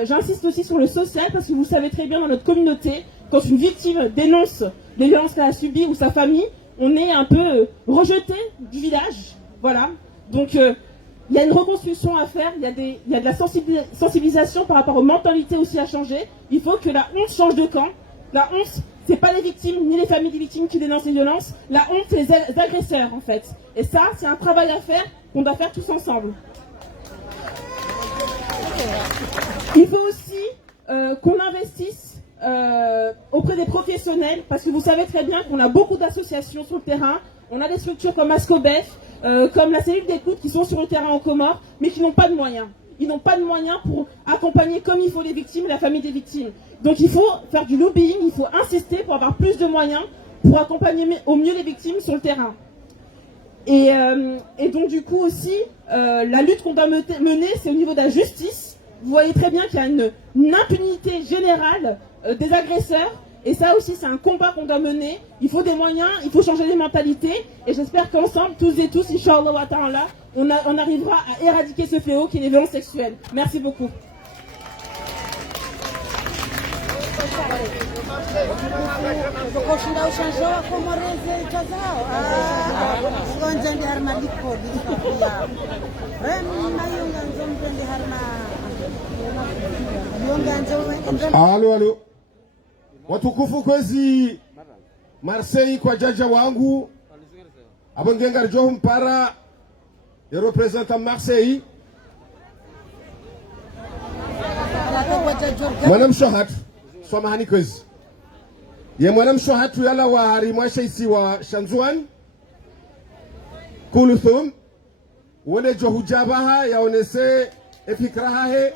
J'insiste aussi sur le social, parce que vous savez très bien, dans notre communauté, quand une victime dénonce les violences qu'elle a subies ou sa famille, on est un peu rejeté du village. Voilà. Donc, il y a une reconstruction à faire, il y a de la sensibilisation par rapport aux mentalités aussi à changer. Il faut que la honte change de camp. La honte, c'est pas les victimes ni les familles des victimes qui dénoncent les violences. La honte, c'est les agresseurs, en fait. Et ça, c'est un travail à faire qu'on doit faire tous ensemble. Il faut aussi qu'on investisse auprès des professionnels, parce que vous savez très bien qu'on a beaucoup d'associations sur le terrain. On a des structures comme Ascobef, comme la cellule d'écoute qui sont sur le terrain en Comores, mais qui n'ont pas de moyens. Ils n'ont pas de moyens pour accompagner comme il faut les victimes et la famille des victimes. Donc il faut faire du lobbying, il faut insister pour avoir plus de moyens pour accompagner au mieux les victimes sur le terrain. Et donc du coup aussi, la lutte qu'on doit mener, c'est au niveau de la justice. Vous voyez très bien qu'il y a une impunité générale des agresseurs. Et ça aussi, c'est un combat qu'on doit mener. Il faut des moyens, il faut changer les mentalités. Et j'espère qu'ensemble, tous et tous, Inch'Allah wa ta'ala, on arrivera à éradiquer ce fléau qui est les violences sexuelles. Merci beaucoup. Halo. Watukufu kwezi Marseille kwa jaja wangu abongenga Johu Mpara le représentant Marseille Mwanam Shohat Somahani kwezi ye Mwanam Shohat yala wa harimwasha isi wa Shanzuan Kuluthum wale Johu Jabaha yaonese efikraha he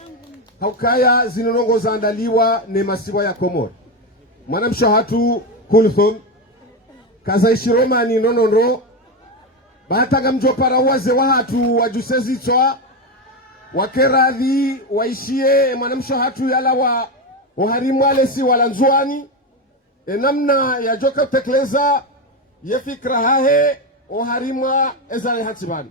haukaya zinonongo zaandaliwa ne masiwa ya Komoro. Mwanam Shohatu Kulthum kaza ishiromani nonondo bahataga mjopara waze wahatu wajusezi toa wakeradhi waishie Mwanam Shohatu yala wa oharimu alesi walanzuani namna ya joka tekleza yefikra hahe oharimwa ezale hatibani.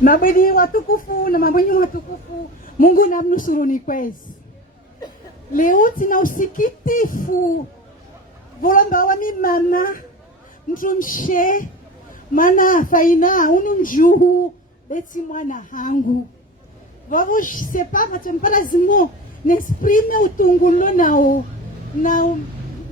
Mabweni watukufu na mabweni watukufu, Mungu na mnusuruni kwezi. Leo tina usikitifu volomba wa mimama mtumshe mana faina unumjuhu beti mwana hangu vavo sepa matempana zimo nesprime utungulo nao na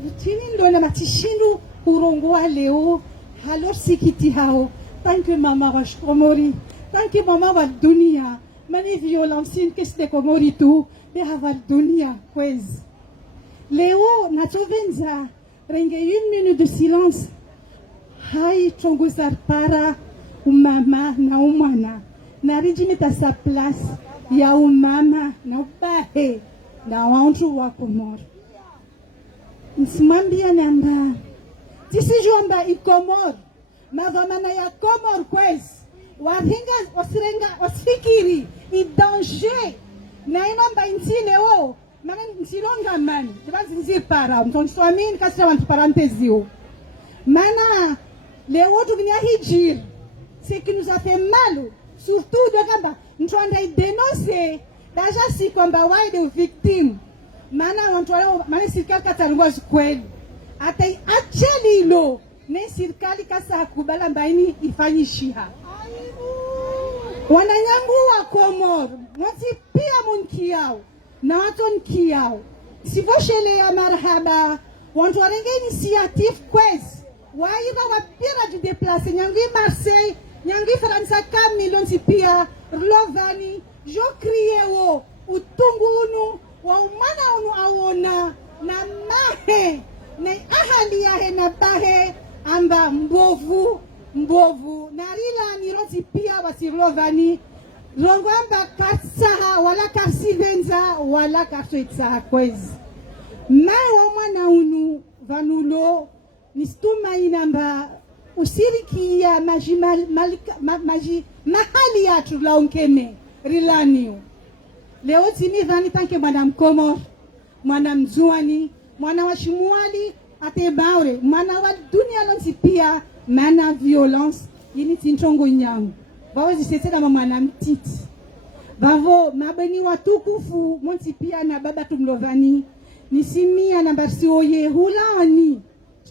utini ndo na matishindu urongoa leo halo sikiti hao tanke mama wa Komori tanke mama wa dunia mani violence keste Komori tu de havar dunia kwezi. Leo natovenza renge 1 minute de silence hai chongozar para umama na umwana narijimita sa place ya umama na ubahe na wantu wa Komoro. Nsimambia namba tisijomba ikomoro mavamana ya Komoro kwezi waringa osifikiri i danger na inomba intile o mana nsilonga mani dibanzi nzipara mtonshwamini kasira wantu parantezio mana leo tu vinya hijir c'est qui nous a fait mal surtout de kamba mtwanda dénoncer daja si kwamba wide victim mana wantu wale mana serikali katarungwa kweli ata actually lo ne serikali kasa kubala mbaini ifanyishiha wananyangu wa Komoro mwati pia munki yao na waton kiao sivoshele ya marhaba wantu warenge initiative kwezi waiva wapira ju deplace nyangi Marseille nyangi Fransa kamilon sipia Lovani jo kriye wo utungu unu wa umana unu awona na mahe na ahali yahe na bahe amba mbovu mbovu narila niroti pia wasirovani rongwamba katsaha wala karsivenza wala karsoitsaha kwezi mawa mwana unu vanulo nistuma inamba usirikia maji mahali yatu launkeme rilaniu leo timi vani tanke mwana mkomor mwana mzuani mwana wa shimuali atebaure mwana wa dunia lonsi pia mana violence yini tinchongo nyangu bawo zisetela mwana mtiti bavo mabeni watukufu monti pia na baba tumlovani nisimia na basi oye hulani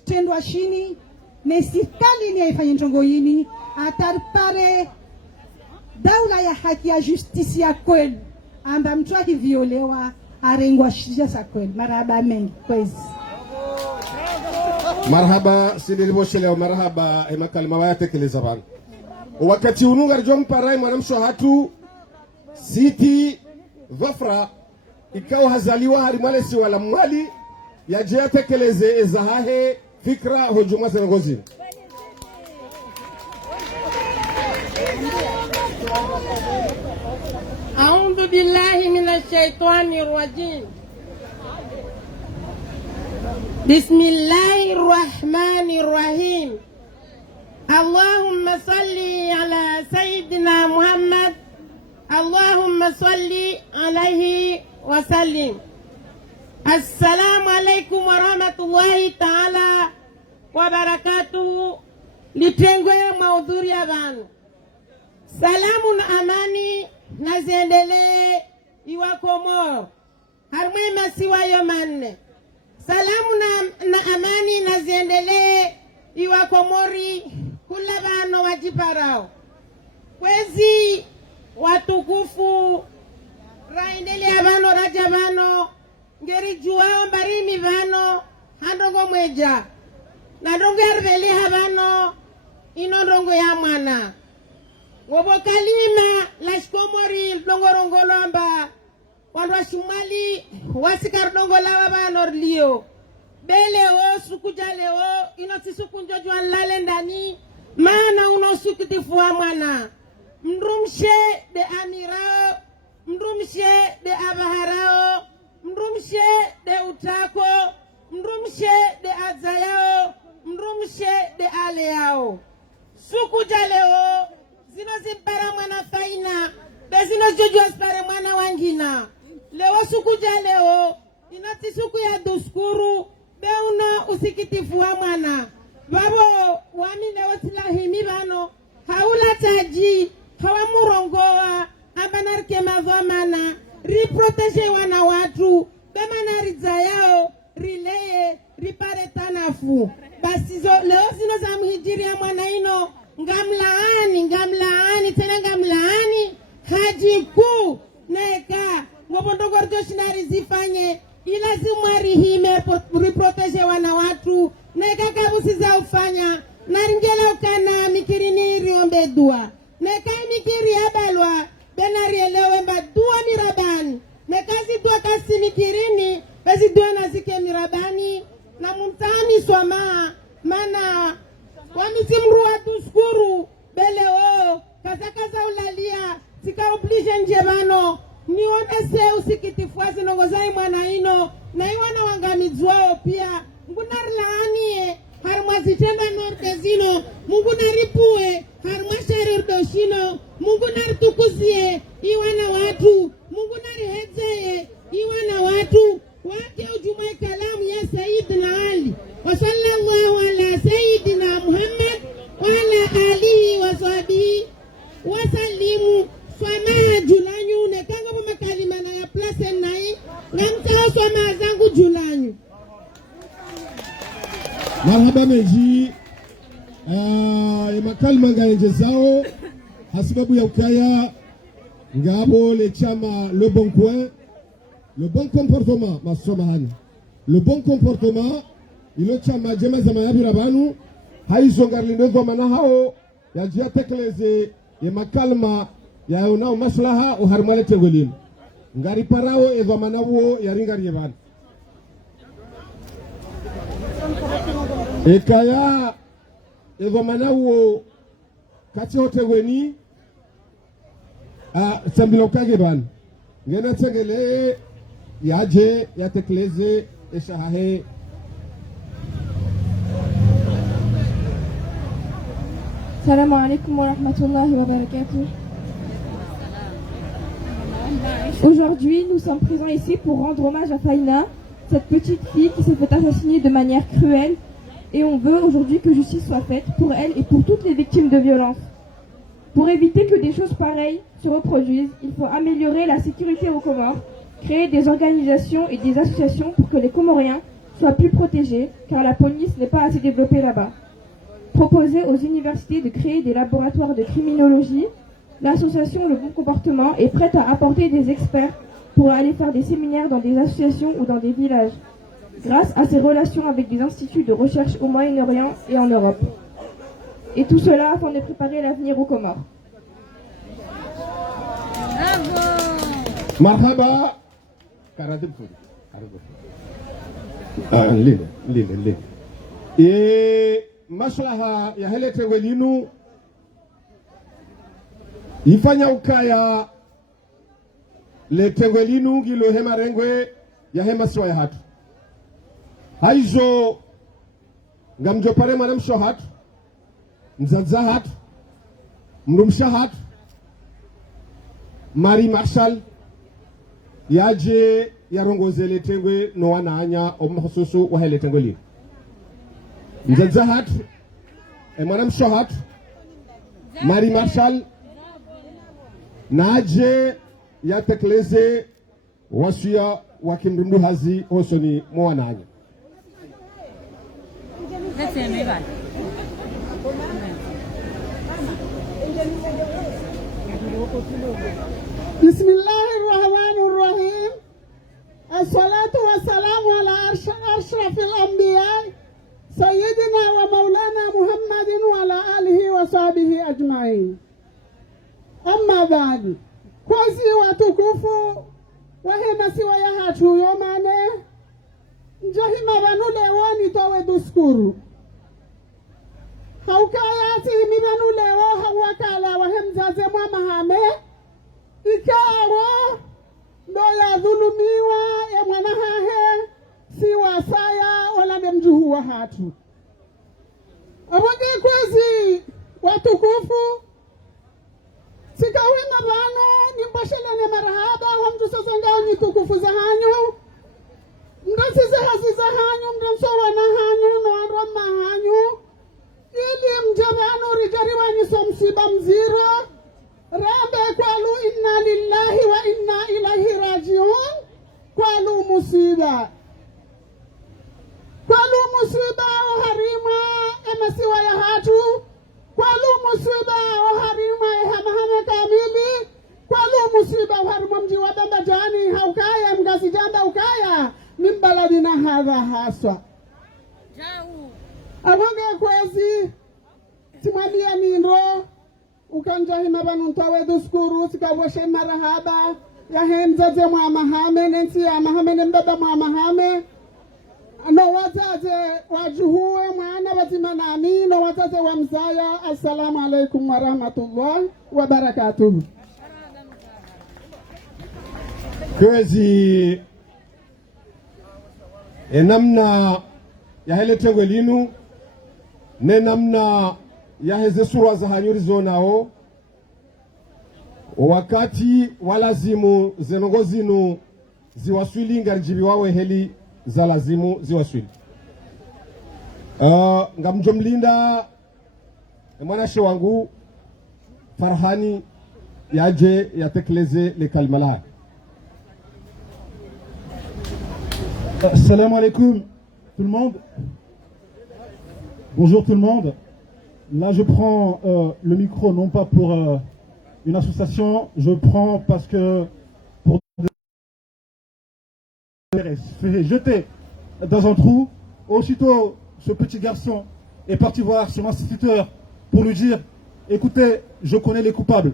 tendwa shini nesikali ni haifanye nchongo yini atarpare daula ya haki ya justice ya kweli amba mtu akiviolewa arengwa shija sa kweli. Marhaba mengi kwezi. Marhaba sinilivyoshelewa marhaba makalima wayatekeleza bana wakati ununga rjom parai mwanamsho hatu siti dhafra ikawa hazaliwa harimale si wala mwali yaje yatekeleze ezahahe fikra hujuma sengozi. أعوذ بالله من الشيطان الرجيم بسم الله الرحمن الرحيم اللهم صل على سيدنا محمد اللهم صل عليه وسلم. السلام عليكم ورحمة الله تعالى وبركاته. Litengwe maudhuri ya vanu. Salamu na amani na ziendelee iwa Komoro. Harmwema siwa yomanne. Salamu na amani na ziendelee iwa Komori kula vano wajiparao. Kwezi watukufu raendelea vano raja vano ngeri juao mbarimi vano handongo mweja na ndongo yarveli havano ino ndongo ya mwana wobo kalima la shkomori ndongo lomba wandwa shimali wasikar ndongo lawa vano lio bele o sukuja leo ino tisuku njojwa lale ndani maana uno sukitifu wa mwana mrumshe de amirao mrumshe de abaharao mrumshe de utako mrumshe de azayao mrumshe de aleao sukuja leo zino zimpara mwana faina bezino jojo spare mwana wangina leo sukuja leo inati suku ya duskuru beuna usikitifu wa mwana babo wami leo tilahimi bano haula taji hawa murongoa ambanarike mazamana riprotege wana watu bemana rizayao rileye ripare tanafu basi leo zino za mhijiri ya mwana ino ngamlaani tena ngamlaani haji kuu neka wabondogor joshinari zifanye ila zimwarihime riprotege wana watu neka kabusi za ufanya naringele ukana mikirini riombe dua neka mikiri abalwa benarielewe mba dua mirabani nekazi dua kasi mikirini bezi dua nazike mirabani na mumtani swama mana wamisimruwa tuskuru bele o kaza ulalia sika oblige njebano niwonese usikitifuazi nongozai mwana ino na iwana wangamizwao pia ngunar laanie harumazitenda nordezino mungu naripue harumasharir doshino mungu naritukuzie iwana watu mungu narihedzeye iwana watu wake ujumai kalamu ya Sayyidina Ali wa sallallahu ala Sayyidina Muhammad wa ala alihi wa sahbihi wa sallimu swama julanyu nekango pa makalima na ya place nai ngamtao swama zangu julanyu. Marhaba meji makalima ngaenje zao hasibabu ya ukaya ngabo le chama le bon coin le bon comportement masomahani le bon comportement ilo chama jema za mayabira banu haizongarlindo dhamana hao yajia tekeleze ya makalma ya unao maslaha uharmale tengolini ngari parao e dhamana wo yaringari banu ekaya e dhamana wo kati hote weni sambilo kage ban ngena tsengele yaje yatekeleze eshahahe. Salam alaikum wa rahmatullahi wa barakatuh. Aujourd'hui, nous sommes présents ici pour rendre hommage à Faïna, cette petite fille qui s'est fait assassiner de manière cruelle, et on veut aujourd'hui que justice soit faite pour elle et pour toutes les victimes de violences. Pour éviter que des choses pareilles se reproduisent, il faut améliorer la sécurité aux Comores, créer des organisations et des associations pour que les Comoriens soient plus protégés, car la police n'est pas assez développée là-bas. Proposer aux universités de créer des laboratoires de criminologie. L'association Le Bon Comportement est prête à apporter des experts pour aller faire des séminaires dans des associations ou dans des villages, grâce à ses relations avec des instituts de recherche au Moyen-Orient et en Europe. Et tout cela afin de préparer l'avenir aux Comores. Marhaba. Et maslaha ya hele tewelinu ifanya ukaya le tewelinu gilo hema rengwe ya hema siwa ya hatu haizo ngamjo pare manam sho hatu mzadza hatu mrumsha hatu Mari Marshall yaje yarongozele tengwe no wananya omhususu wa hele tengweli mzadza hatu manam sho hatu Mari Marshall naje yatekeleze wasia wa kimdundu hazi osoni mwananya. Bismillahirrahmanirrahim. As-salatu wassalamu ala ashrafil anbiya sayyidina wa maulana Muhammadin wa ala alihi wa sahbihi ajma'in. Amma ba'du. Kwazi watukufu wahema siwa ya hatu yomane njahima vanule woni towe duskuru haukayati mi vanule wo hawakala wahemzaze mwa mahame ikawo ndo ya dhulumiwa ya mwanahahe siwa saya wala nemjuhu wa hatu awage kwazi watukufu sikawina bano nimbashelene marahaba hamtu sasa ngao nitukufu za hanyu mdasize hazi za hanyu mdansowa na hanyu na rama hanyu ili mjabano rijariwa niso msiba mzira rambe kwalu inna lillahi wa inna ilahi rajiun kwalu musiba wa harima emasiwa ya hatu kwalu musiba wa harima hamahame kamili kwalu musiba wa harima mji wa bamba jani haukaya mgazi jamba ukaya mimbaladina hadha haswa awange kwezi timwambia nindo ukanjahima banu ntawe duskuru sikawoshe marahaba ya hemzaze mwa mahame nensi ya mahame nembaba mwa mahame no wazaze wajuhuwe mwana watima nami no wazaze wa mzaya. Assalamu alaikum wa rahmatullah wa barakatuh. Kwezi namna ya hele tegwelinu ne namna ya heze surwa za hanyuri zonao wakati walazimu zenongozinu ziwaswili ngarjibi wawe heli za lazimu ziwaswili ngamjomlinda mwanashe wangu Farhani yaje yatekeleze le kalmala. Assalamu alaikum tout le monde. Bonjour tout le monde. Là je prends le micro non pas pour une association, je prends parce que pour fait jeter dans un trou. Aussitôt ce petit garçon est parti voir son instituteur pour lui dire écoutez, je connais les coupables.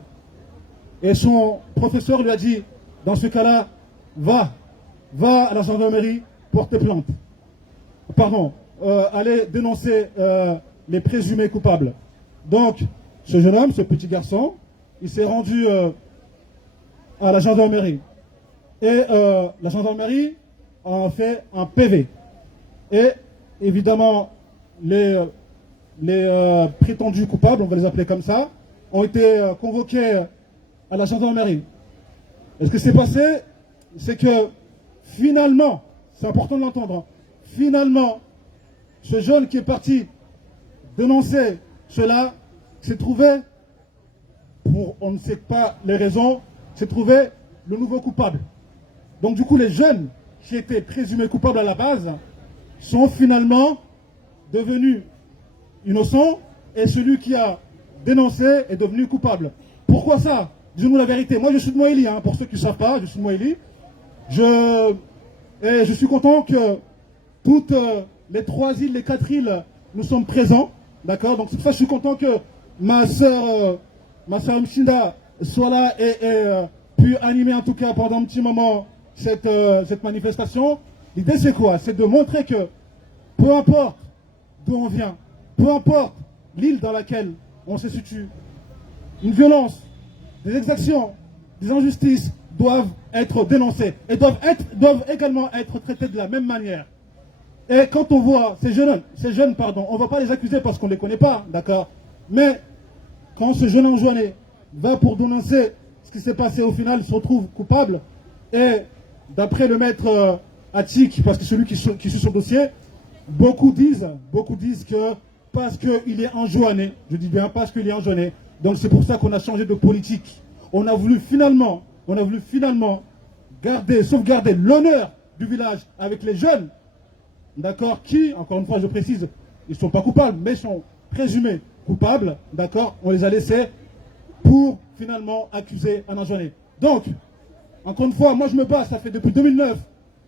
Et son professeur lui a dit dans ce cas-là, va à la gendarmerie porter plainte. Pardon, allez dénoncer les présumés coupables. Donc, ce jeune homme, ce petit garçon, il s'est rendu à la gendarmerie. Et la gendarmerie a fait un PV. Et évidemment, les prétendus coupables, on va les appeler comme ça, ont été convoqués à la gendarmerie. Et ce qui s'est passé, c'est que finalement, c'est important de l'entendre, finalement, ce jeune qui est parti dénoncer cela s'est trouvé, pour on ne sait pas les raisons, s'est trouvé le nouveau coupable. Donc du coup, les jeunes qui étaient présumés coupables à la base sont finalement devenus innocents et celui qui a dénoncé est devenu coupable. Pourquoi ça? Disons-nous la vérité. Moi, je suis de Moélie, hein, pour ceux qui ne savent pas, je suis de Moélie. Et je suis content que toutes les 3 îles, les 4 îles, nous sommes présents. D'accord? Donc, c'est pour ça que je suis content que ma sœur Mchinda soit là et pu animer en tout cas pendant un petit moment cette manifestation. L'idée, c'est quoi? C'est de montrer que peu importe d'où on vient, peu importe l'île dans laquelle on se situe, une violence, des exactions, des injustices doivent être dénoncées et doivent également être traitées de la même manière. Et quand on voit ces jeunes, on ne va pas les accuser parce qu'on ne les connaît pas, d'accord? Mais quand ce jeune enjouané va pour dénoncer ce qui s'est passé au final, se retrouve coupable, et d'après le maître Atik, parce que celui qui suit son dossier, beaucoup disent que parce qu'il est enjouané, je dis bien parce qu'il est enjouané, donc c'est pour ça qu'on a changé de politique. On a voulu finalement sauvegarder l'honneur du village avec les jeunes, d'accord, qui, encore une fois je précise, ils ne sont pas coupables, mais sont présumés coupables, d'accord, on les a laissés pour finalement accuser un enjouané. Donc, encore une fois, moi je me bats, ça fait depuis 2009,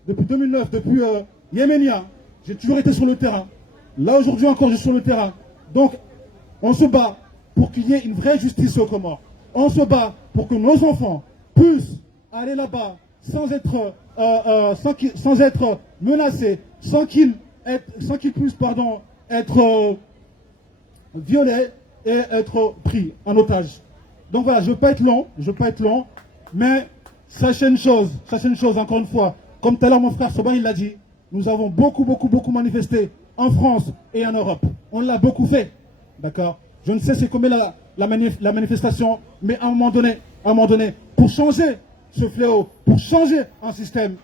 depuis Yéménia, j'ai toujours été sur le terrain. Là aujourd'hui encore je suis sur le terrain. Donc, on se bat pour qu'il y ait une vraie justice aux Comores. On se bat pour que nos enfants puissent aller là-bas sans être menacés, sans qu'ils puissent être violés et être pris en otage. Donc voilà, je ne veux pas être long, mais sachez une chose, encore une fois, comme tout à l'heure mon frère Soba il l'a dit, nous avons beaucoup manifesté en France et en Europe. On l'a beaucoup fait, d'accord? Je ne sais c'est combien la manifestation, mais à un moment donné, pour changer ce fléau, pour changer un système,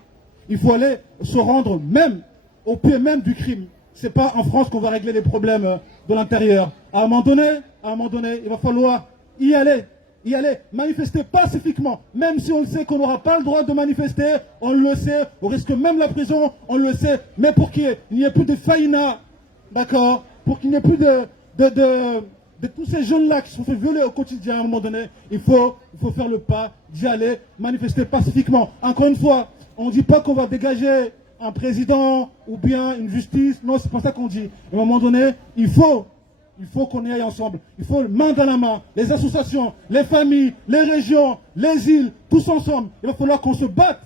il faut aller se rendre même au pied même du crime. C'est pas en France qu'on va régler les problèmes de l'intérieur. À un moment donné, il va falloir y aller, manifester pacifiquement, même si on le sait qu'on n'aura pas le droit de manifester, on le sait, on risque même la prison, on le sait, mais pour qu'il n'y ait plus de faïna, d'accord, pour qu'il n'y ait plus de tous ces jeunes-là qui se sont fait violer au quotidien, à un moment donné, il faut faire le pas d'y aller, manifester pacifiquement. Encore une fois, on ne dit pas qu'on va dégager un président ou bien une justice, non, c'est pas ça qu'on dit. À un moment donné, il faut qu'on y aille ensemble. Il faut main dans la main, les associations, les familles, les régions, les îles, tous ensemble. Il va falloir qu'on se batte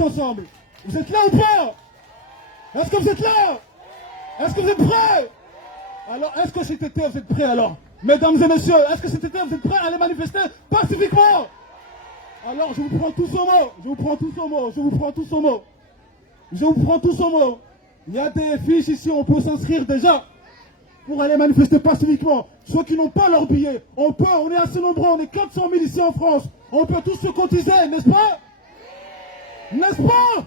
ensemble. Vous êtes là ou pas? Est-ce que vous êtes là? Est-ce que vous êtes prêts? Alors, est-ce que cet été vous êtes prêts alors? Mesdames et messieurs, est-ce que cet été vous êtes prêts à aller manifester pacifiquement? Alors, je vous prends tous au mot. Il y a des fiches ici, on peut s'inscrire déjà pour aller manifester pacifiquement. Ceux qui n'ont pas leur billet, on est assez nombreux, on est 400 000 ici en France. On peut tous se cotiser, n'est-ce pas? N'est-ce pas?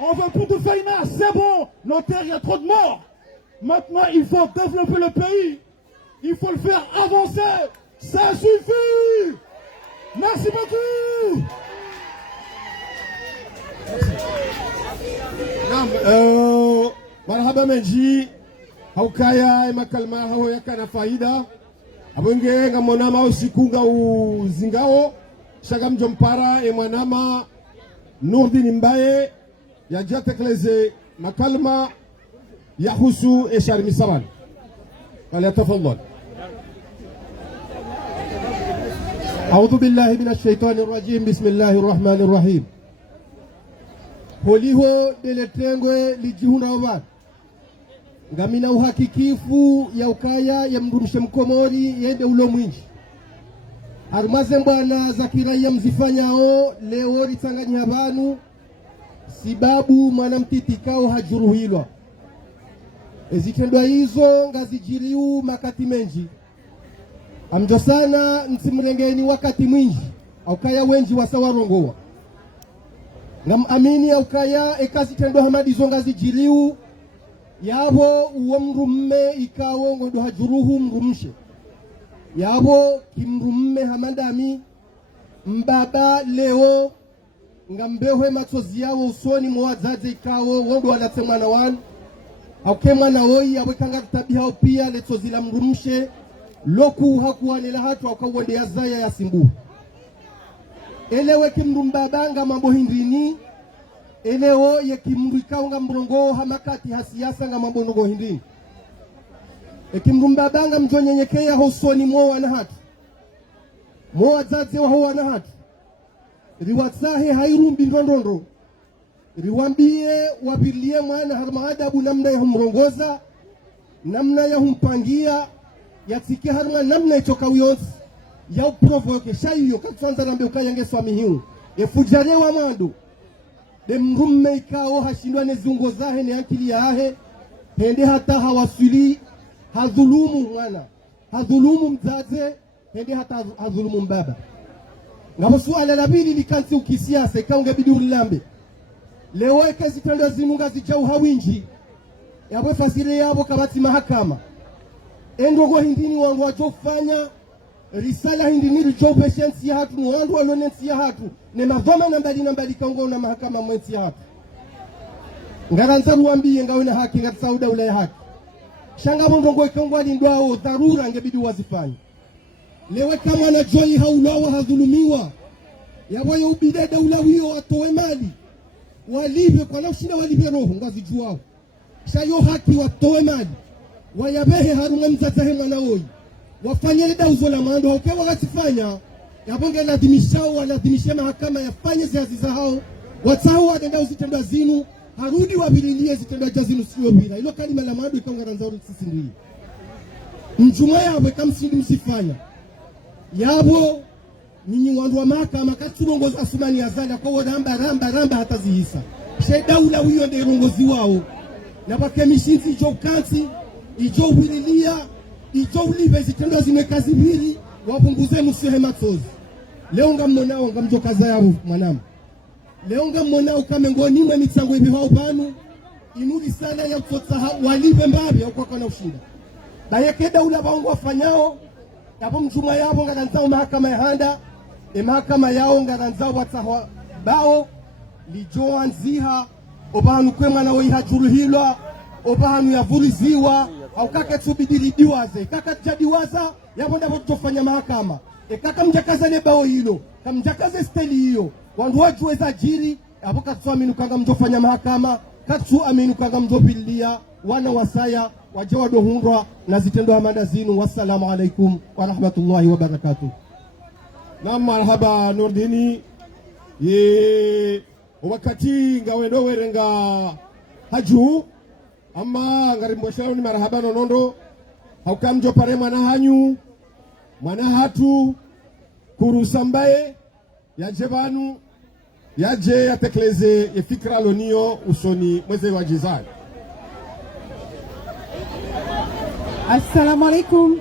On veut plus de faïna, c'est bon. Nos terres, il y a trop de morts. Maintenant, il faut développer le pays. Il faut le faire avancer. Ça suffit. Merci beaucoup. Marhaba meji haukaya makalma hao yakana faida abonge ngamonama usikunga uzingao shaga mjompara mwanama Nurdin Mbaye yajatekeleze makalma yahusu Sharmi Saban. فليتفضل. أعوذ بالله من الشيطان الرجيم بسم الله الرحمن الرحيم. Holiho de letengwe lijihuna obat. ngamina uhakikifu ya ukaya ya mrumshe mkomori yende ulo mwinji arumaze mbwana za kiraia mzifanyao leo ritanganya abantu sibabu mwana mtitikao hajuruhilwa ezitendwa hizo ngazijiriu makati menji amjo sana nsimrengeni wakati mwinji aukaya wenji wasawarongowa ngam amini aukaya ekazitendwa hamadi zo ngazijiriu yabo uwo mrumme ikawo ngodo hajuruhu mrumshe yabo kimrumme hamadami mbaba leo ngambewe matsozi yawo usoni mwazaze ikawo ngodo wadatse mwana wanu auke mwana woi awekanga kitabi hao pia letsozi la mrumshe loku hakuwanela hatu akawonde ya zaya ya simbu elewe kimrumbabanga mambo hindini elewo ye kimrikaunga mrongo hamakati hasiasa nga mambo nogo hindini ekimrumbabanga mjonyenyekea hosoni mwa wana hatu mwa wazaze wa wana hatu riwatsahe hairumbi ndondondo riwambie wabilie mwana harmaadabu namna ya humrongoza namna ya humpangia yatsike harma namna itoka uyonsi ya uprovoke shayo katsanza nambe ukayange swami hiu efujare wa mando de mrumme ikao hashindwa nezungo zahe ne akili yahe hende hata hawasuli hadhulumu mwana hadhulumu mzaze hende hata hadhulumu mbaba ngabo suala la pili likansi ukisiasa ikaunge bidi ulilambe leo ekazitanda zinunga zijau hawinji yabwe fasile yabo kabati mahakama endogo hindini wangu wajofanya risala hindini rijo patience ya hatu mwandu walonensi ya hatu ne mavoma nambali kaungo na mahakama mwensi ya hatu ngaranza ruambie ngawe na haki ngati sauda ula ya haki shanga mondongo ikongo alindwao dharura ngebidi wazifanye lewe kama na joyi haulawa hadhulumiwa yaboye ubide daula wiyo atowe mali walive kwa laushinda walive roho ngazijuao shayo haki watowe mali wayabehe harunga mzazahe mwana woi wafanye dauzo la mando hauke wakasifanya yabonge ladhimishao waladhimishe mahakama yafanye ziazi za hao watsahu wadenda uzitendwa zinu harudi wabililie zitendwa jazinu siyo bila ilo kalima la mando ikaunga ranzauri sisi ndiye mjumwa yabwe kamsindi msifanya yabo ninyi wandu wa mahakama katulongozi asumani ya zanda kwa ramba hata zihisa shedaula wiyo nde rongozi wao na bakemishinzi ijo kansi ijo wililia ijo ulive zitendwa zimekazi mbili wapunguze musihe matsozi leo ngammonao ngamjokaza yabo mwanamu leo ngammonao kamengoni mwe mitsango ibi hao panu inuli sana ya kutsotsa walive mbabe au kwa na ushinda bayeke daula baongo wafanyao yabo mjuma yabo ngaranzao mahakama ya handa mahakama yao ngaranzao watsaho bao lijoanziha obahanu kwe mwana woi hajuruhilwa obahanu yavuliziwa au kaka tsubidili diwaze kaka tjadiwaza yabo ndabo tutofanya mahakama kaka mjakaza ne bao hilo kamjakaze steli hiyo wandu wajue za jiri abo katsu aminu kanga mjofanya mahakama katsu aminu kanga mjopilia wana wasaya wajewa dohundwa na zitendo hamanda zinu. Wassalamu alaikum wa rahmatullahi wa barakatuh. Na marhaba Nurdini ye wakati ngawendo werenga haju ama ngarimboshao ni marhaba nonondo haukamjo pare mwana hanyu mwana hatu kurusambaye yaje banu yaje yatekleze yefikra lonio usoni mweze wajizai. Assalamu alaikum.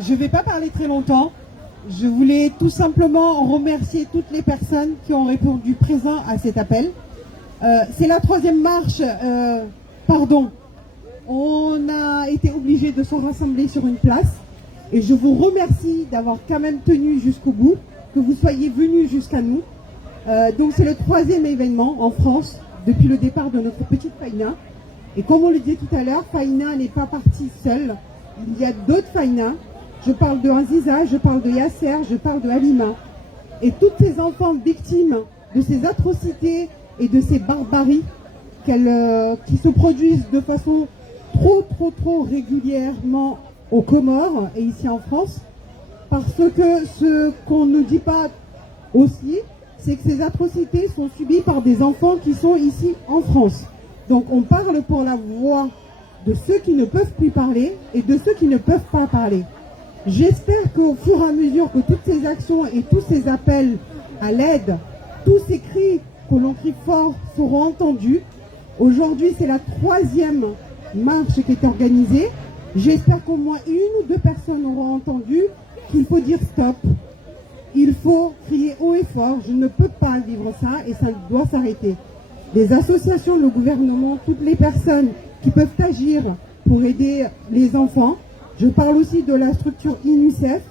Je ne vais pas parler très longtemps. Je voulais tout simplement remercier toutes les personnes qui ont répondu présent à cet appel. C'est la troisième marche. On a été obligé de se rassembler sur une place. Et je vous remercie d'avoir quand même tenu jusqu'au bout, que vous soyez venus jusqu'à nous. Donc c'est le troisième événement en France depuis le départ de notre petite Faïna. Et comme on le disait tout à l'heure, Faïna n'est pas partie seule. Il y a d'autres Faïna. Je parle de Aziza, je parle de Yasser, je parle de Halima. Et toutes ces enfants victimes de ces atrocités et de ces barbaries qui se produisent de façon trop régulièrement aux Comores et ici en France. Parce que ce qu'on ne dit pas aussi, c'est que ces atrocités sont subies par des enfants qui sont ici en France. Donc on parle pour la voix de ceux qui ne peuvent plus parler et de ceux qui ne peuvent pas parler. J'espère qu'au fur et à mesure que toutes ces actions et tous ces appels à l'aide, tous ces cris que l'on crie fort seront entendus. Aujourd'hui, c'est la 3e marche qui est organisée. J'espère qu'au moins 1 ou 2 personnes auront entendu qu'il faut dire stop. Il faut crier haut et fort. Je ne peux pas vivre ça et ça doit s'arrêter. Les associations, le gouvernement, toutes les personnes qui peuvent agir pour aider les enfants. Je parle aussi de la structure UNICEF.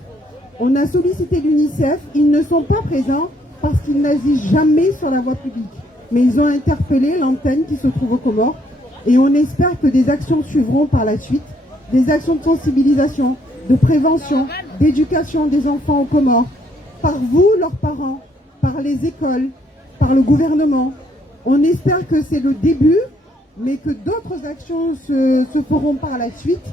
On a sollicité l'UNICEF. Ils ne sont pas présents parce qu'ils n'agissent jamais sur la voie publique. Mais ils ont interpellé l'antenne qui se trouve aux Comores. Et on espère que des actions suivront par la suite. Des actions de sensibilisation, de prévention, d'éducation des enfants aux Comores. Par vous, leurs parents, par les écoles, par le gouvernement. On espère que c'est le début, mais que d'autres actions se feront par la suite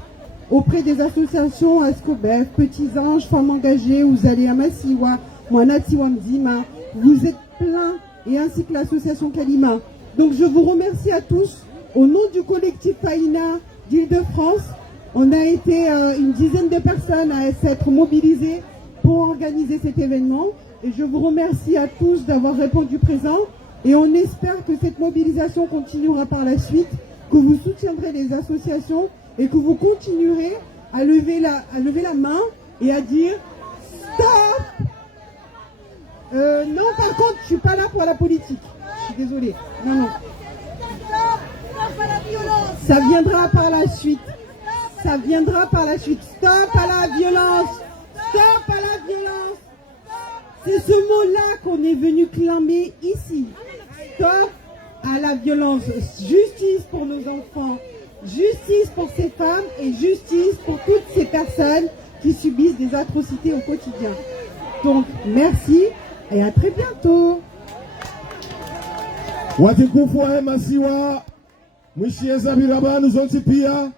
auprès des associations Ascobef, Petits Anges, Femmes Engagées, vous allez à Massiwa, Moanati Wamzima, vous êtes plein, et ainsi que l'association Kalima. Donc je vous remercie à tous. Au nom du collectif Faïna d'Île-de-France, on a été une dizaine de personnes à s'être mobilisées pour organiser cet événement. Et je vous remercie à tous d'avoir répondu présent. Et on espère que cette mobilisation continuera par la suite, que vous soutiendrez les associations et que vous continuerez à lever la main et à dire stop. Non, par contre, je suis pas là pour la politique. Je suis désolée. Non. Ça viendra par la suite. Ça viendra par la suite. Stop à la violence. Stop à la violence. C'est ce mot-là qu'on est venu clamer ici. Stop à la violence. Justice pour nos enfants. Justice pour ces femmes et justice pour toutes ces personnes qui subissent des atrocités au quotidien. Donc, merci et à très bientôt. Watikufu wa Masiwa, Mwishieza Biraba, nous on pia.